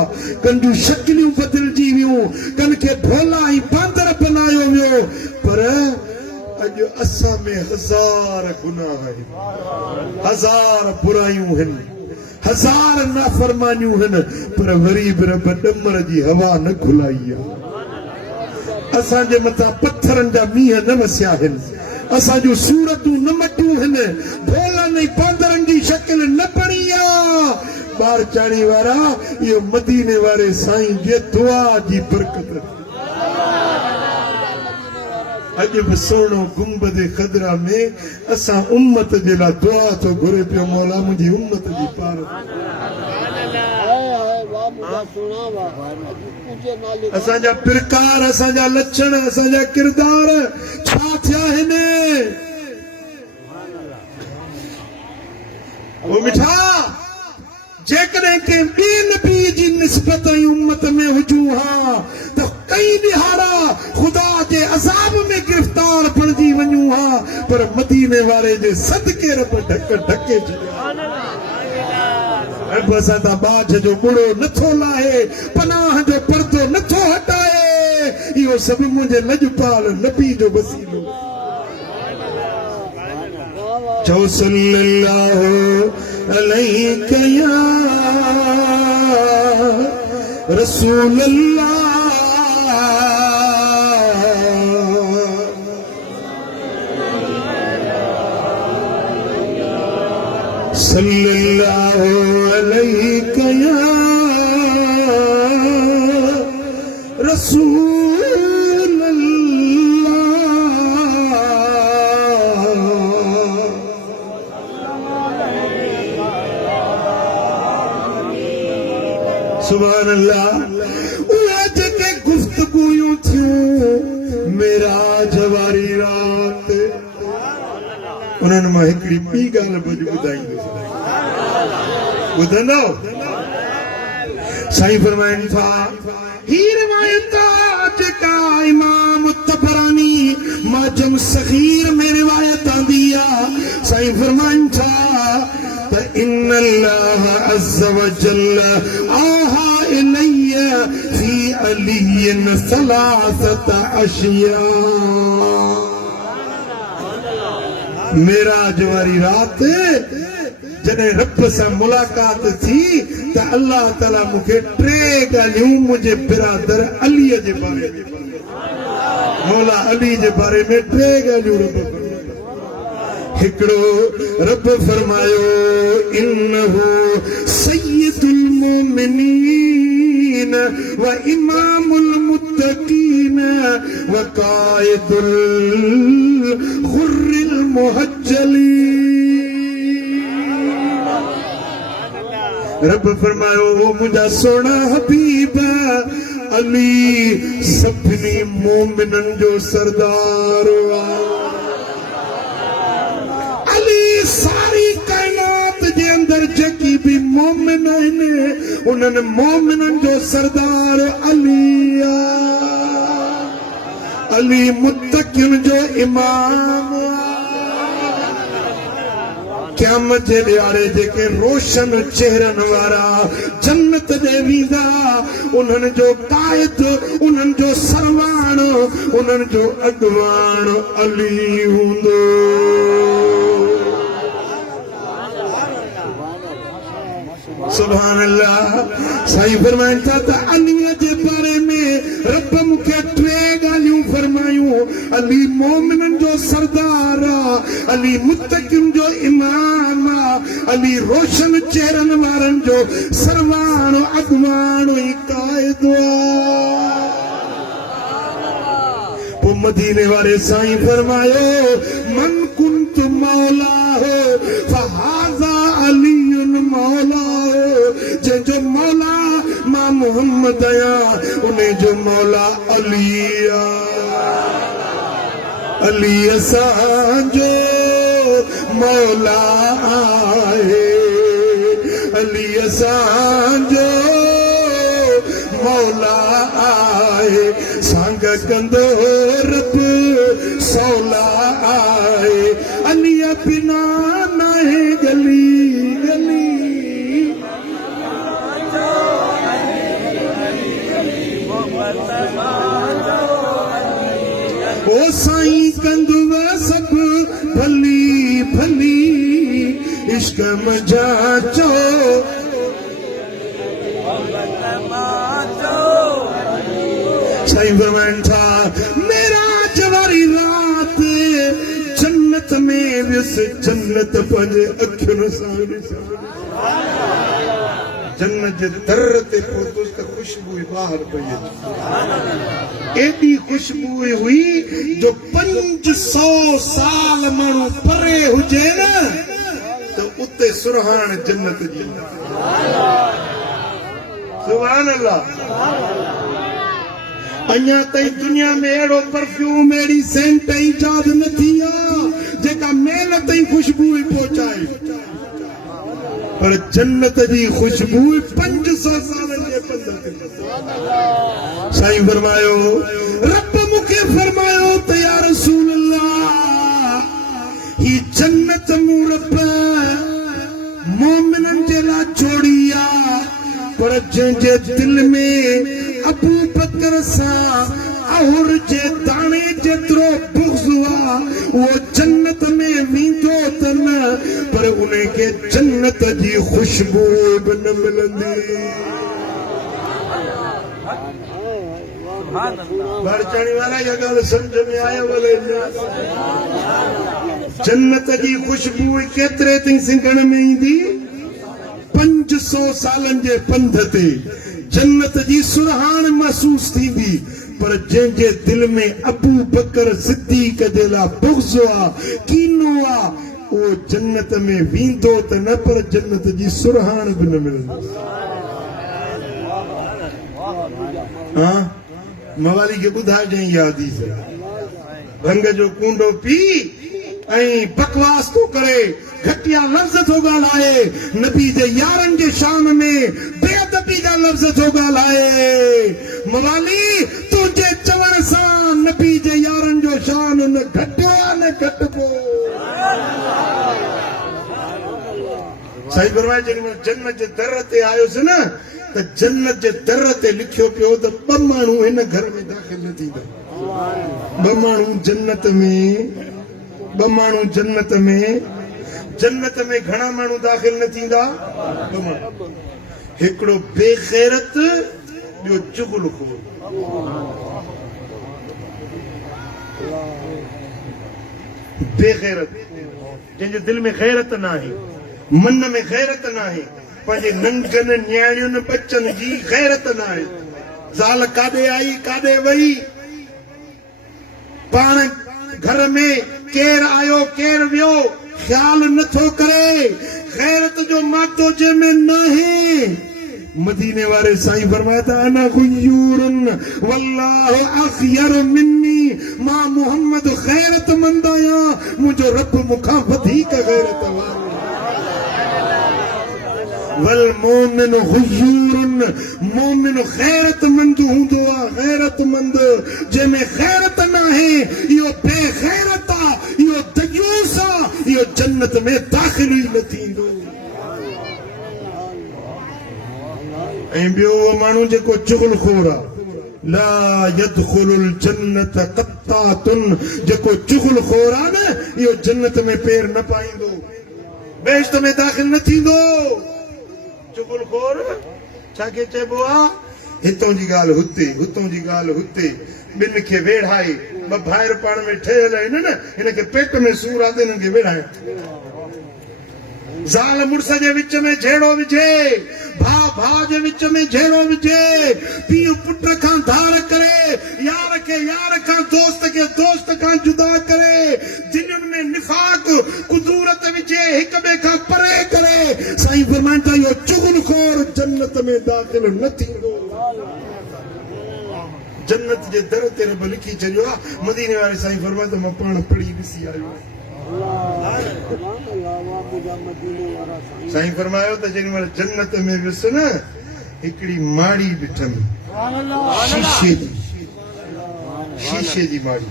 कन जूं शकिलियूं बदिलजी वियूं कन खे भोला ऐं बांदर बनायो वियो पर अज असा में हजार गुनाह है, हजार बुराइयों हैं, हजार नाफरमानियों हैं, पर गरीब रब डमर जी हवा न खुलाई है। असा जे मथा पत्थरन जा मीह न वसिया हैं, असा जो सूरतूं न मटियूं हैं, ढोलन ऐं बांदरन जी शक्ल न बणी आ। बार चाणी वारा ये मदीने वारे साईं जे दुआ जी बरकत। अज भी सोनो गुंबद खदरा में असा उम्मत जे ला दुआ तो घुरे पियो, मौला मुझी उम्मत जी पार। असांजा प्रकार, असांजा लक्षण, असांजा किरदार छा थिया आहिनि? ओ मिठा जेकॾहिं के ॿिए नबी जी निस्बत ऐं उम्मत में हुजूं हा त कई ॾिहाड़ा ख़ुदा जे अज़ाब में गिरफ़्तार बणिजी वञूं हा, पर मदीने वारे जे सदके रब ढके छॾियो। रब असां तां बाझ जो बुड़ो नथो लाहे, पनाह जो पर्दो नथो हटाए। इहो सभु मुंहिंजे लॼपाल नबी जो वसीलो। चओ सल्लल्लाहु अलैहि या रसूल अल्लाह, सल्लल्लाहु अलैहि या रसूल अल्लाह। सुभान अल्लाह। उहे जेके गुफ्तगूयूं थियूं मेराज वारी रात, उन्हनि मां हिकिड़ी ॿी ॻाल्हि बि ॿुधाईंदुसि। ॿुधंदो? साईं फरमाइनि था, ही रिवायत जेका इमाम तबरानी माजम सगीर में रिवायत आंदी आहे। साईं फरमाइनि था त इन्न अल्लाह अज़्ज़ व जल्ल आहा इलैय फी अलिय्यिन सलासत अशिया। मेराज वारी रात जॾहिं रब सां मुलाक़ात थी त अल्लाह ताला मूंखे टे ॻाल्हियूं मुंहिंजे बिरादर अलीअ जे बारे में, मौला अली जे बारे में टे ॻाल्हियूं रब फरमायो। हिकिड़ो रब फरमायो इन्नहु सय्यदुल मोमिनीन व इमामुल मुत्तकीन व कायदुल गुर्रिल मुहज्जलीन। रब फरमायो वो मुझा सोना हबीब अली सभिनी मोमिनन जो सरदार। अली सारी कायनात जे अंदर जेकी भी मोमिन आहिनि उन्हनि मोमिनन जो सरदार अली आ। अली मुत्तकिन जो इमाम। क़यामत जे ॾियारे जेके रोशन चेहरन वारा जन्नत जे वेंदा, उन्हनि जो कायद, उन्हनि जो सरवाण, उन्हनि जो अॻवान अली हूंदो। सुभान अल्लाह। साईं फरमाइनि था त अलीअ जे बारे में रब मूंखे टे ॻाल्हियूं फरमायूं। अली मोमिनन जो सरदार आ, अली मुत्तकिन जो इमाम आ, अली रोशन चेहरन वारन जो सरवाण अॻवान ऐं कायद आ। पोइ मदीने वारे साईं फरमायो मन कुंत मौला हो फहाज़ा अलीयुन मौला हो। जंहिंजो मौला मां मोहम्मद आहियां उन जो मौला अली आ। अली असांजो मौला आहे, अली असांजो मौला आहे। सांग कंदो रब सौला आहे। अलीअ बिना नाहे गली गली। ओ साईं कंदुव भली भली इश्क मजा चो साईं फरमान था मेरा जवारी रात जन्नत में विस जन्नत पंज अखियुनि सां जन्नत जे दर ते पहुतुस त खुशबू बाहर पई अचे एडी खुशबू हुई जो 500 साल माण्हू परे हुजे न तो उते सुरहान जन्नत जी सुभान अल्लाह अञा ताईं दुनिया में अहिड़ो परफ्यूम अहिड़ी सेंट ईजाद न थी आहे जेका मेल ताईं खुशबू पहुचाए पर जन्नत जी खुशबू 500 सालनि जे पंध ते साईं फरमायो रब मूंखे फरमायो त या रसूल अल्लाह ही जन्नत मूं रब मोमिननि जे लाइ छोड़ी आहे पर जंहिंजे दिल में अबू बकर सां अहुर जे दाणे जेतिरो बुग़्ज़ हुआ वो जन्नत में वेंदो त न पर उन्हें के जन्नत जी खुशबू बि न मिलंदी बरचाणी वारा ये ॻाल्हि समझ में आयो भले जन्नत जी खुशबू केतिरे ताईं सिंघण में ईंदी 500 सालनि जे पंध ते जन्नत जी सुरहान महसूस थींदी पर जंहिंजे दिल में अबू बकर सिद्दीक़ जे लाइ बुग़्ज़ आ कीनो आ वो जन्नत में वेंदो त न पर जन्नत जी सुरहान बि न मिलंदी हाँ मवाली खे ॿुधाइजांइ यादि भंग जो कूंडो पी ऐं बकवास तो करे घटिया लफ्ज़ थो ॻाल्हाए नबी जे यारनि जे शान में बेअदबी जा लफ्ज़ थो ॻाल्हाए मवाली तुंहिंजे चवण सां नबी जे यारनि जो शान न घटियो न घटिबो साईं फरमाए जेॾीमहिल जन्नत जे दर ते आयोसि न त जन्नत जे दर ते लिखियो पियो त 2 माण्हू हिन घर में दाख़िल न थींदा 2 माण्हू जन्नत में घणा माण्हू दाख़िल न थींदा 2 माण्हू हिकिड़ो बेग़ैरत ॿियो चुगलखोर बेग़ैरत जंहिंजे दिल में गैरत न आहे मन में गैरत न आहे पंहिंजे नंगनि न्याणियुनि बच्चनि जी गैरत न आहे ज़ाल काॾे आई काॾे वई पाण घर में केरु आयो केरु वियो ख्याल नथो करे गैरत जो मातो जंहिंमें न आहे मदीने वारे साईं फरमाया था अना गुयूरुन वल्लाहु अखयर मिन्नी मां मोहम्मद गैरतमंद आहियां मुंहिंजो रब मूंखां वधीक गैरत वारो वल मोमिन गुयूरुन मोमिन गैरतमंद हूंदो आहे गैरतमंद जंहिंमें गैरत न आहे इहो बेगैरत आहे इहो दयूस आहे इहो जन्नत में दाख़िल ई न थींदो ऐं ॿियो उहो माण्हू जेको चुगलखोर आहे ला यदखुलुल जन्नत क़त्तातुन जेको चुगलखोर आहे न इहो जन्नत में पेर न पाईंदो बेश्त में दाख़िल न थींदो चुगलखोर छाखे चइबो आहे हितों जी ॻाल्हि हुते हुतों जी ॻाल्हि हुते ॿिनि खे वेढ़ाए 2 भाइर पाण में ठहियल आहिनि न हिन खे पेट में सूर आहे हिननि खे वेढ़ाए ज़ाल मुड़स जे विच में झेड़ो विझे भाउ भाउ जे विच में झेड़ो विझे पीउ पुट खां धार करे यार खे यार खां दोस्त खे दोस्त खां जुदा करे दिलनि में निफाक कुदूरत विझे हिक ॿिए खां परे करे साईं फरमाइनि था इहो चुगलखोर जन्नत में दाख़िल न थींदो जन्नत जे दर ते रब लिखी छॾियो आहे मदीने वारे साईं फरमाइनि था मां पाण पढ़ी ॾिसी आयो साईं फरमायो त जेॾीमहिल जन्नत में वियुसि न हिकिड़ी माड़ी ॾिठमि शीशे जी माड़ी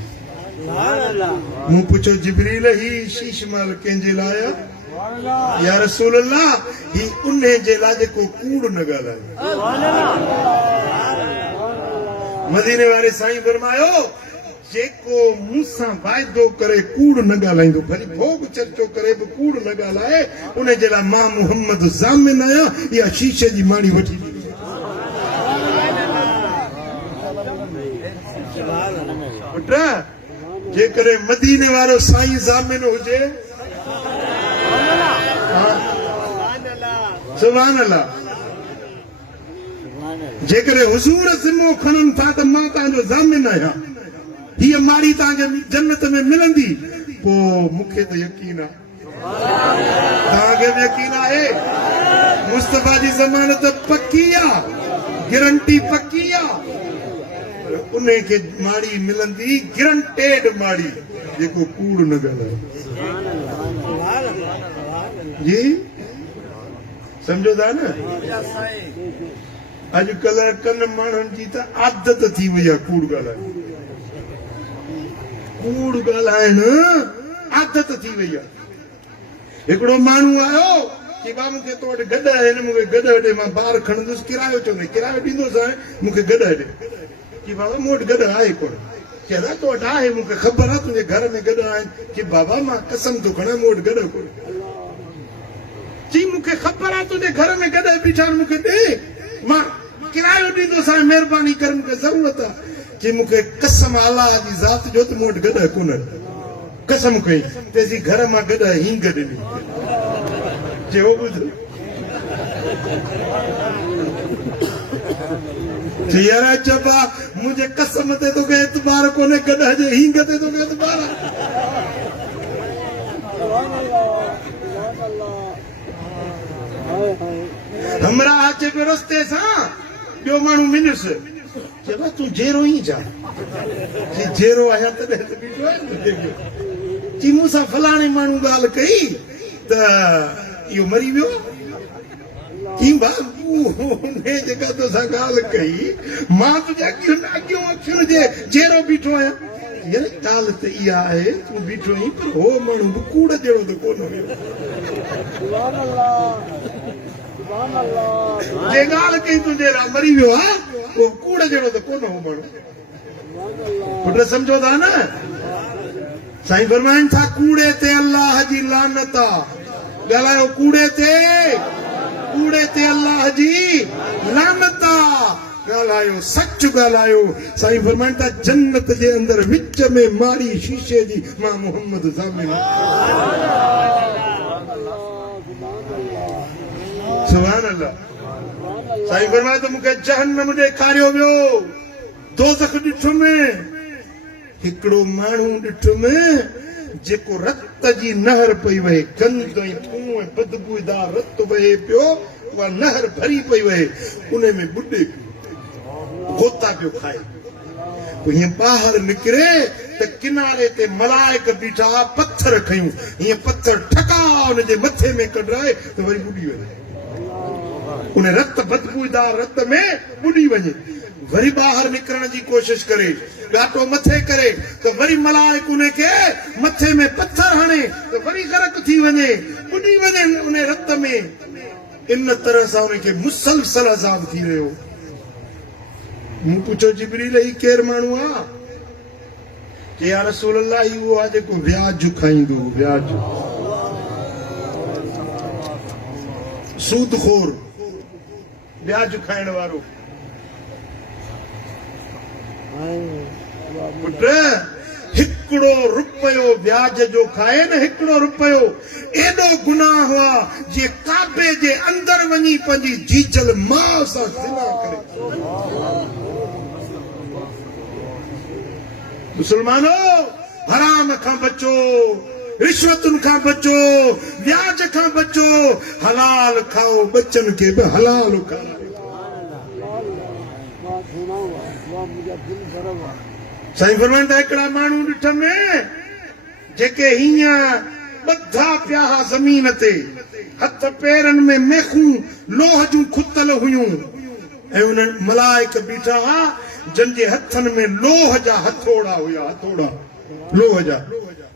मूं पुछियो जिब्रील ही शीश महल कंहिंजे लाइ या रसूल अल्लाह ही उन जे लाइ जेको कूड़ न ॻाल्हाए मदीने वारे साईं फरमायो जेको मूंसा वायदो करे कूड़ न ॻाल्हाईंदो भली भोग चर्चो करे बि कूड़ न ॻाल्हाए उन जे लाइ मां मोहम्मद ज़ामिन आहियां या शीशे जी माणी वठी पुट जेकॾहिं मदीने वारो साईं ज़ामिन हुजे सुभान अल्लाह जेकॾहिं हुज़ूर ज़िम्मो खणनि था त मां तव्हांजो ज़ामिन आहियां हीअ माड़ी तव्हांखे जन्नत में मिलंदी पोइ मूंखे त यकीन आहे तव्हांखे बि यकीन आहे मुस्तफ़ा जी ज़मानत पक्की आहे गारंटी पक्की आहे उन खे माड़ी मिलंदी गारंटेड माड़ी जेको कूड़ न ॻाल्हाए जी समझो था न अॼुकल्ह कन माण्हुनि जी त आदत थी वई आहे कूड़ ॻाल्हाइण आदत थी वई आहे हिकिड़ो माण्हू आयो कि बा मूंखे तो वटि गॾ आहिनि मूंखे गॾ ॾे मां ॿार खणंदुसि किरायो चवंदे किरायो ॾींदोसि हाणे मूंखे गॾ ॾे कि बाबा मूं वटि गॾ आहे कोन चवंदा तो वटि आहे मूंखे ख़बर आहे तुंहिंजे घर में गॾ आहिनि कि बाबा मां कसम थो खणां मूं वटि गॾ कोन जी मूंखे ख़बर आहे तुंहिंजे घर में गॾ बीठा आहिनि मूंखे ॾे मां किरायो ॾींदोसि हाणे महिरबानी करे मूंखे ज़रूरत आहे कि मूंखे कसम अलाह जी ज़ात जो त मूं वटि गॾ कोन कसम कई तेजी घर मां गॾ ही गॾ ॾिनी चयो ॿुध यार चबा मुझे कसम ते तोखे एतबार कोने गॾ जे हींग ते तोखे एतबार हमरा अचे पियो रस्ते सां ॿियो माण्हू मिलियुसि चइबा तूं जेरो ई जा जेरो आहियां तॾहिं त बीठो आहे चई मूंसां फलाणे माण्हू ॻाल्हि कई त इहो मरी वियो जेका तोसां ॻाल्हि कई मां तुंहिंजे अॻियूं अखियुनि जे जेरो बीठो आहियां ॻाल्हि त इहा आहे तूं बीठो आहीं पर हो माण्हू बि कूड़ जहिड़ो त कोन हुयो जे ॻाल्हि कई तुंहिंजे लाइ मरी वियो आहे उहो कूड़ जहिड़ो त कोन हो माण्हू पुट सम्झो था न साईं फरमाइनि था कूड़े ते अल्लाह जी लानत आहे ॻाल्हायो कूड़े ते अल्लाह जी लानत आहे ॻाल्हायो सच ॻाल्हायो साईं फरमाइनि था जन्नत जे अंदरि विच में मारी शीशे जी मां मोहम्मद ज़ामिन सुभान अल्लाह साईं फरमाए त मूंखे जहन्नम ॾेखारियो वियो दोज़ख ॾिठुमि हिकिड़ो माण्हू ॾिठुमि जेको रत जी नहर पई वहे गंद ऐं खूं ऐं बदबूदार रत वहे पियो उहा नहर भरी पई वहे उन में ॿुॾे गोता पियो खाए पोइ हीअं ॿाहिरि निकिरे त किनारे ते मलाइक बीठा पत्थर खयूं हीअं पत्थर ठका हुनजे मथे में कढाए त वरी ॿुॾी वञे उन रत बदबूदार रत में ॿुॾी वञे वरी ॿाहिरि निकिरण जी कोशिश करे ॻाटो मथे करे त वरी मलाइक उन खे मथे में पत्थर हणे त वरी गरक थी वञे ॿुॾी वञे उन रत में इन तरह सां उनखे मुसलसल अज़ाब थी रहियो मूं पुछो जिब्रील ही केरु माण्हू आहे कि या रसूल अल्लाह ही उहो आहे जेको व्याज खाईंदो व्याज सूदखोर व्याज खाइण वारो पुट हिकिड़ो रुपयो व्याज जो खाए न हिकिड़ो रुपयो एॾो गुनाह हुआ जे काबे जे अंदर वञी पंहिंजी जीजल माउ सां ज़िना करे मुसलमानो हराम खां बचो रिश्वतुनि खां बचो व्याज खां बचो हलाल खाओ बच्चनि खे बि हलाल खाओ साईं फरमाइनि था हिकिड़ा माण्हू ॾिठमि जेके हीअं ॿधा पिया हुआ ज़मीन ते हथ पेरनि में मेखूं लोह जूं खुतल हुयूं ऐं उन्हनि मलाइक बीठा हुआ जंहिंजे हथनि में लोह जा हथोड़ा हुया हथोड़ा लोह जा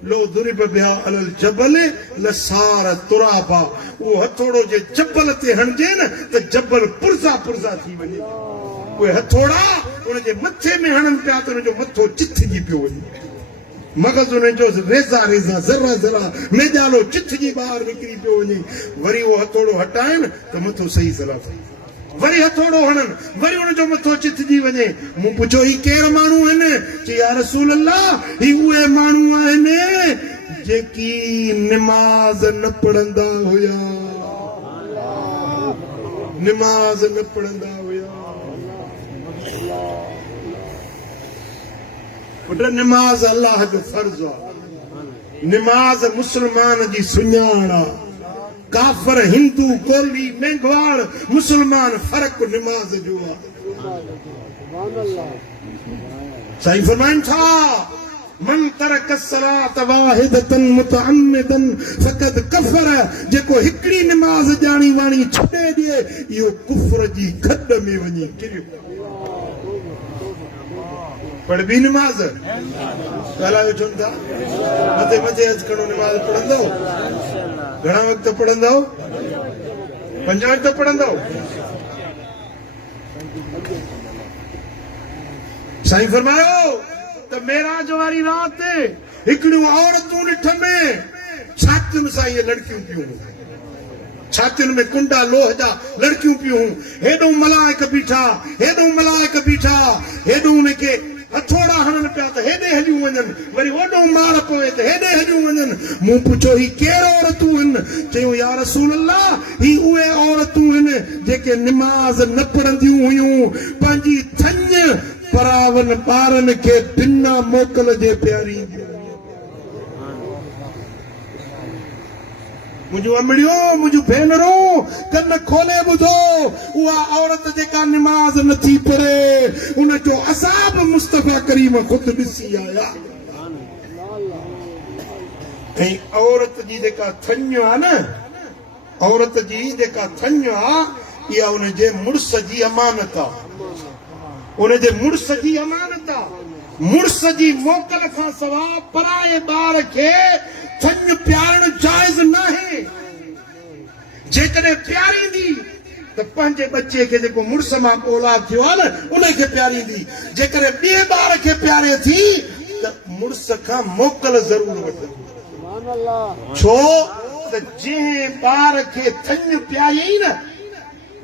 लो दुरिब बिहा अलल जबल लसार तुराबा वो हथोड़ो जे जबल ते हणजे न त जबल पुरज़ा पुरज़ा थी वञे उहे हथोड़ा उनजे मथे में हणन पिया त उनजो मथो चिथजी पियो वञे मगज़ उनजो रेज़ा रेज़ा ज़रा ज़रा मेजालो चिथजी ॿाहिरि निकिरी पियो वञे वरी उहो हथोड़ो हटाइनि त मथो सही सलाह वरी हथोड़ो हणनि वरी उनजो मथो चिथजी वञे मूं पुछो ही केर माण्हू आहिनि चई या रसूल अल्लाह ही उहे माण्हू आहिनि जेकी निमाज़ न पढ़ंदा हुया निमाज़ न पढ़ंदा हुया निमाज़ अल्लाह जो फर्ज़ आहे निमाज़ मुसलमान जी सुञाण आहे काफर हिंदू कोली मेघवाड़ मुसलमान फर्क निमाज़ जो आहे साईं फरमाइनि था मन तरक सलात वाहिदतन मुतअम्मिदन फक़द कफर जेको हिकड़ी निमाज़ जानी वाणी छॾे ॾिए इहो कुफ्र जी खॾ में वञी किरियो पढ़बी निमाज़ ॻाल्हायो चवनि था मथे मथे अच खणो निमाज़ पढ़ंदो घणा वक़्त पढ़ंदो 5 वक़्त पढ़ंदो साईं फरमायो त मेराज वारी रात हिकड़ियूं औरतूं ॾिठ में छातियुनि सां इहे लड़कियूं पियूं छातियुनि में कुंडा लोह जा लड़कियूं पियूं हेॾो मलाइक बीठा हेॾो उनखे हथोड़ा हणनि पिया त हेॾे हलियूं वञनि वरी ओॾो मार पवे त हेॾे हलियूं वञनि मूं पुछो ही कहिड़ो औरतूं आहिनि चयूं या रसूल अल्लाह ही उहे औरतूं आहिनि जेके निमाज़ न पढ़ंदियूं हुयूं पंहिंजी थञ परावन ॿारनि खे बिना मोकल जे प्यारींदियूं मुंहिंजूं अमड़ियूं मुंहिंजूं भेनरूं कन खोले ॿुधो उहा औरत जेका निमाज़ नथी पढ़े उनजो असाब मुस्तफ़ा करीम ख़ुदि ॾिसी आया ऐं औरत जी जेका थञ आहे न औरत जी जेका थञ आहे इहा उनजे मुड़ुस जी अमानत आहे उनजे मुड़ुस जी अमानत आहे मुड़ुस जी मोकल खां सवाइ पराए ॿार खे थञ प्यारणु जाइज़ नाहे जेकॾहिं प्यारींदी त पंहिंजे बचे खे जेको मुड़ुस मां औलाद थियो आहे न उनखे प्यारींदी जेकॾहिं ॿिए ॿार खे प्यारे थी त मुड़ुस खां मोकल ज़रूरु वठंदी छो त जंहिं ॿार खे थञ प्यारी न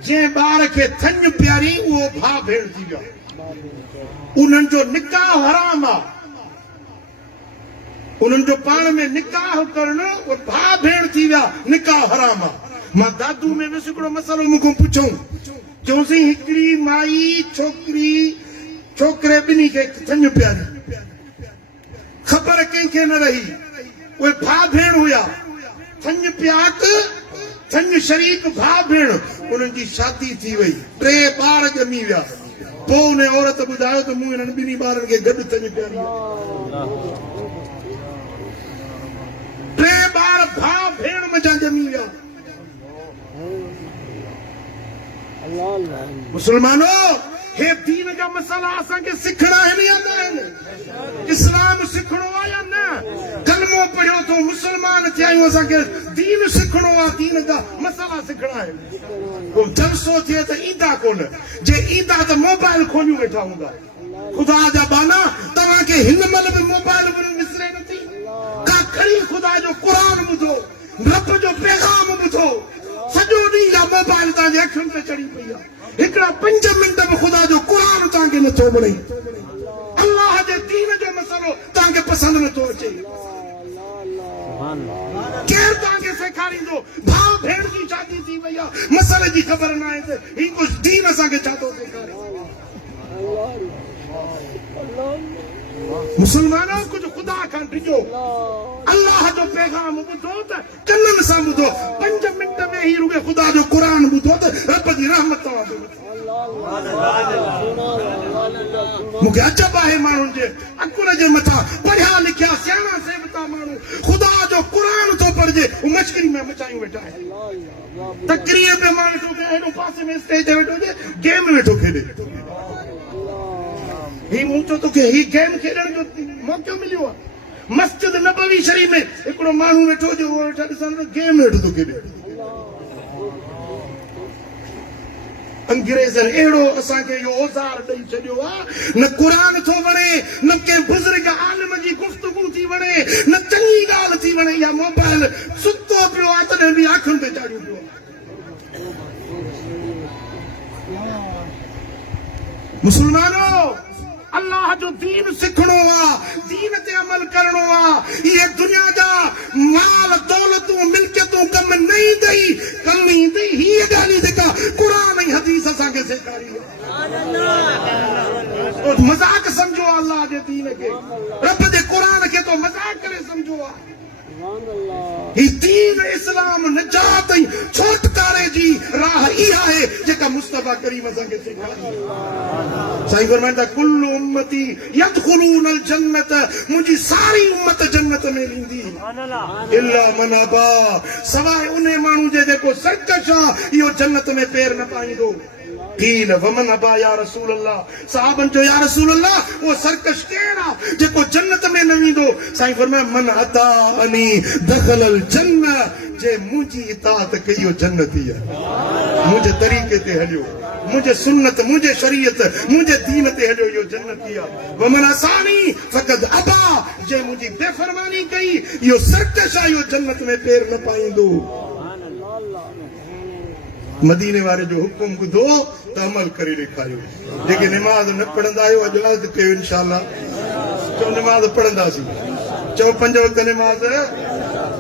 जंहिं ॿार खे थञ प्यारी उहो भाउ भेण थी वियो उन्हनि जो निकाह हराम आहे उन्हनि जो पाण में निकाह करणु उहे भाउ भेण थी विया निकाह हराम आहे मां दादू में वियुसि हिकिड़ो मसइलो मूंखां पुछऊं चयोसीं हिकिड़ी माई छोकिरे ॿिन्ही खे थञ प्यारी ख़बर कंहिंखे न रही उहे भाउ भेण हुया थञ प्याक थञ शरीक भाउ भेण उन्हनि जी शादी थी वई 3 ॿार ॼमी विया पोइ उन औरत ॿुधायो त मूं हिननि ॿिन्ही ॿारनि खे गॾु थञ प्यारी 3 ॿार भाउ भेण मज़ा ॼमी विया मुसलमानो हे दीन जा मसाला असांखे सिखणा आहिनि या न आहिनि इस्लाम सिखणो आहे या न कलमो पढ़ियो तो मुसलमान थिया आहियूं असांखे दीन सिखणो आहे दीन जा मसाला सिखणा आहिनि पोइ जलसो थिए त ईंदा कोन जे ईंदा त मोबाइल खोलियूं वेठा हूंदा खुदा जा बाना तव्हांखे हिन महिल बि मोबाइल विसरे नथी का खणी खुदा जो क़ुरान ॿुधो रब जो पैगाम ॿुधो सॼो ॾींहुं या मोबाइल तव्हांजे अखियुनि ते चढ़ी पई आहे हिकिड़ा 5 मिंट बि खुदा जो क़ुरान तव्हांखे नथो मिले अल्लाह जे दीन जो मसइलो तव्हांखे पसंदि नथो अचे केरु तव्हांखे सेखारींदो भाउ भेण जी शादी थी वई आहे मसइले जी ख़बर न आहे त ही कुझु दीन असांखे छा थो सेखारे मुसलमानो कुछ खुदा खां डिजो अल्लाह जो पैगाम ॿुधो त कननि सां ॿुधो 5 मिंट में ही रुगे खुदा जो क़ुरान ॿुधो त रब जी रहमत तव्हां मूंखे अजब आहे माण्हुनि जे अकुल जे मथां पढ़िया लिखिया सियाणा सेवता माण्हू खुदा जो क़ुरान थो पढ़जे मश्करी में मचायूं वेठा आहिनि तकरीर में मां वेठो हेॾो पासे में स्टेज ते वेठो हुजे गेम वेठो खेॾे ही मूंखे तोखे ही गेम खेॾण जो मौक़ो मिलियो आहे मस्जिद नबवी शरीफ़ में हिकिड़ो माण्हू वेठो हुजे उहो वेठा ॾिसण गेम वेठो थो खेॾे अंग्रेज़नि अहिड़ो असांखे इहो औज़ार ॾेई छॾियो आहे, न क़ुरान थो वणे, न कंहिं बुज़ुर्ग आलिम जी गुफ़्तगू थी वणे, न चङी ॻाल्हि थी वणे, या मोबाइल सुतो पियो आहे तॾहिं बि अखियुनि ते चाढ़ियो पियो आहे। मुसलमानो, अल्लाह जो दीन सिखणो आहे, दीन ते अमल करणो आहे। इहे दुनिया जा माल दौलतूं मिल्कियतूं कम न ईंदई, कम ईंदई हीअ ॻाल्हि जेका क़ुरान ऐं हदीस असांखे सेखारी आहे। मज़ाक सम्झो आहे अल्लाह जे दीन खे, रब जे क़ुरान खे तो मज़ाक करे सम्झो आहे। ही दीन इस्लाम निजात ऐं छुटकारे जी राह इहा आहे जेका मुस्तफ़ा करीम असांखे सेखारी। साईं फरमाईंदा कुल्लु उम्मती यदखुलूनल जन्नत, मुंहिंजी सारी उम्मत जन्नत में वेंदी इल्ला मन अबा, सवाइ उन माण्हू जे जेको सरकश आहे इहो जन्नत में पेर न पाईंदो। क़ील वमन अबा या रसूल अल्लाह, सहाबन जो या रसूल अल्लाह वो सरकश केर आहे जेको जन्नत में न वेंदो? साईं फरमाया मन अताअनी दखलल जन्नह, जे मुंहिंजी इताअत कई हो जन्नती आहे, मुंहिंजे तरीक़े ते हलियो, मुझे सुन्नत, मुझे शरीयत, मुझे दीन ते हलियो, इहो जन्नती आहे। वमन असानी फ़क़द अबा, जे मुंहिंजी बेफ़रमानी कई इहो सरकश आहे, इहो जन्नत में पेर न पाईंदो। मदीने वारे जो हुकुम ॿुधो त अमल करे ॾेखारियो। जेके निमाज़ न पढ़ंदा आहियो अॼु अज़ कयो इंशाअल्लाह, चओ निमाज़ पढ़ंदासीं, चओ 5 वक़्त निमाज़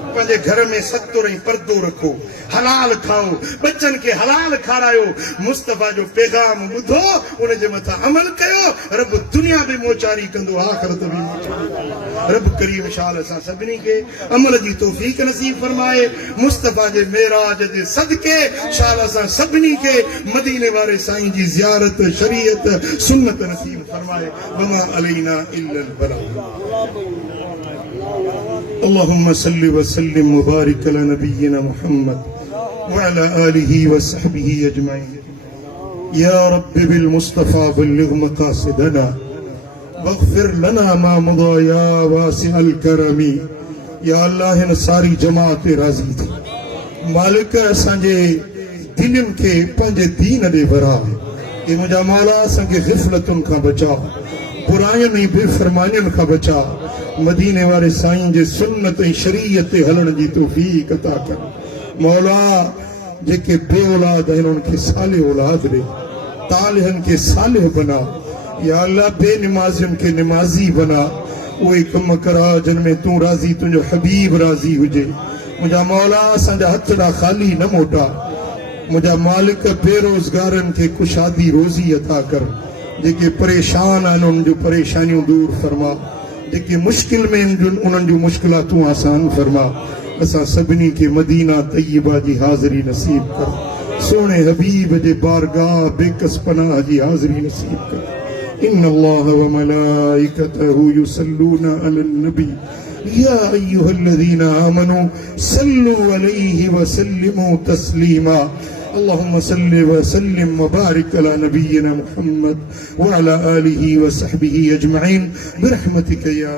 पंहिंजे घर में सतुर ऐं परदो रखो, हलाल खाओ, बच्चन के हलाल खारायो, मुस्तफ़ा जो पैगाम ॿुधो, उन जे मथां अमल कयो, रब दुनिया भी मोचारी कंदो, आख़िरत भी मोचारी। रब करीम शाल असां सभिनी खे अमल जी तौफ़ीक़ नसीब फरमाए। मुस्तफ़ा जे मेराज जे सदके शाल असां सभिनी खे मदीने वारे साईं जी ज़ियारत, शरीयत, सुन्नत नसीब फरमाए। वमा अलैना इल्लल बलाग। اللهم صل وسلم وبارك على نبينا محمد وعلى آله وصحبه أجمعين. يا رب بالمصطفى بلغ مقاصدنا واغفر لنا ما مضى يا واسع الكرم. या अल्लाह हिन सारी जमात राज़ी थी। मालिक असांजे दिलनि खे पंहिंजे दीन ॾे वराए। हे मुंहिंजा मौला असांखे ग़िफ़लतुनि खां बचा, बुराइयुनि ऐं बेफ़रमानियुनि खां बचा। मदीने वारे साईं जे सुन्नत ऐं शरीयत ते हलण जी तौफ़ीक़ अता कर। मौला जेके बे औलाद आहिनि उन्हनि खे सालिह औलाद ॾे, तालिहनि खे सालिह बना। या अल्लाह बेनिमाज़ियुनि खे निमाज़ी बना। उहे कम करा जिन में तूं राज़ी, तुंहिंजो हबीब राज़ी हुजे। मुंहिंजा मौला असांजा हथ ॾांहुं ख़ाली न मोटा। मुंहिंजा मालिक बेरोज़गारनि खे कुशादी रोज़ी अता कर। जेके परेशान आहिनि उन्हनि जूं परेशानियूं दूर फरमा, जेके मुश्किल में उन्हनि जूं मुश्किलातूं आसान फरमा। असां सभिनी खे मदीना तय्यबा जी हाज़िरी नसीब कर। सोने हबीब जे बारगाह बेकस पनाह जी हाज़िरी नसीब कर। إن الله وملائكته يصلون على النبي يا أيها الذين آمنوا صلوا عليه وسلموا تسليما. اللهم صل وسلم وبارك على نبينا محمد وعلى آله وصحبه أجمعين برحمتك يا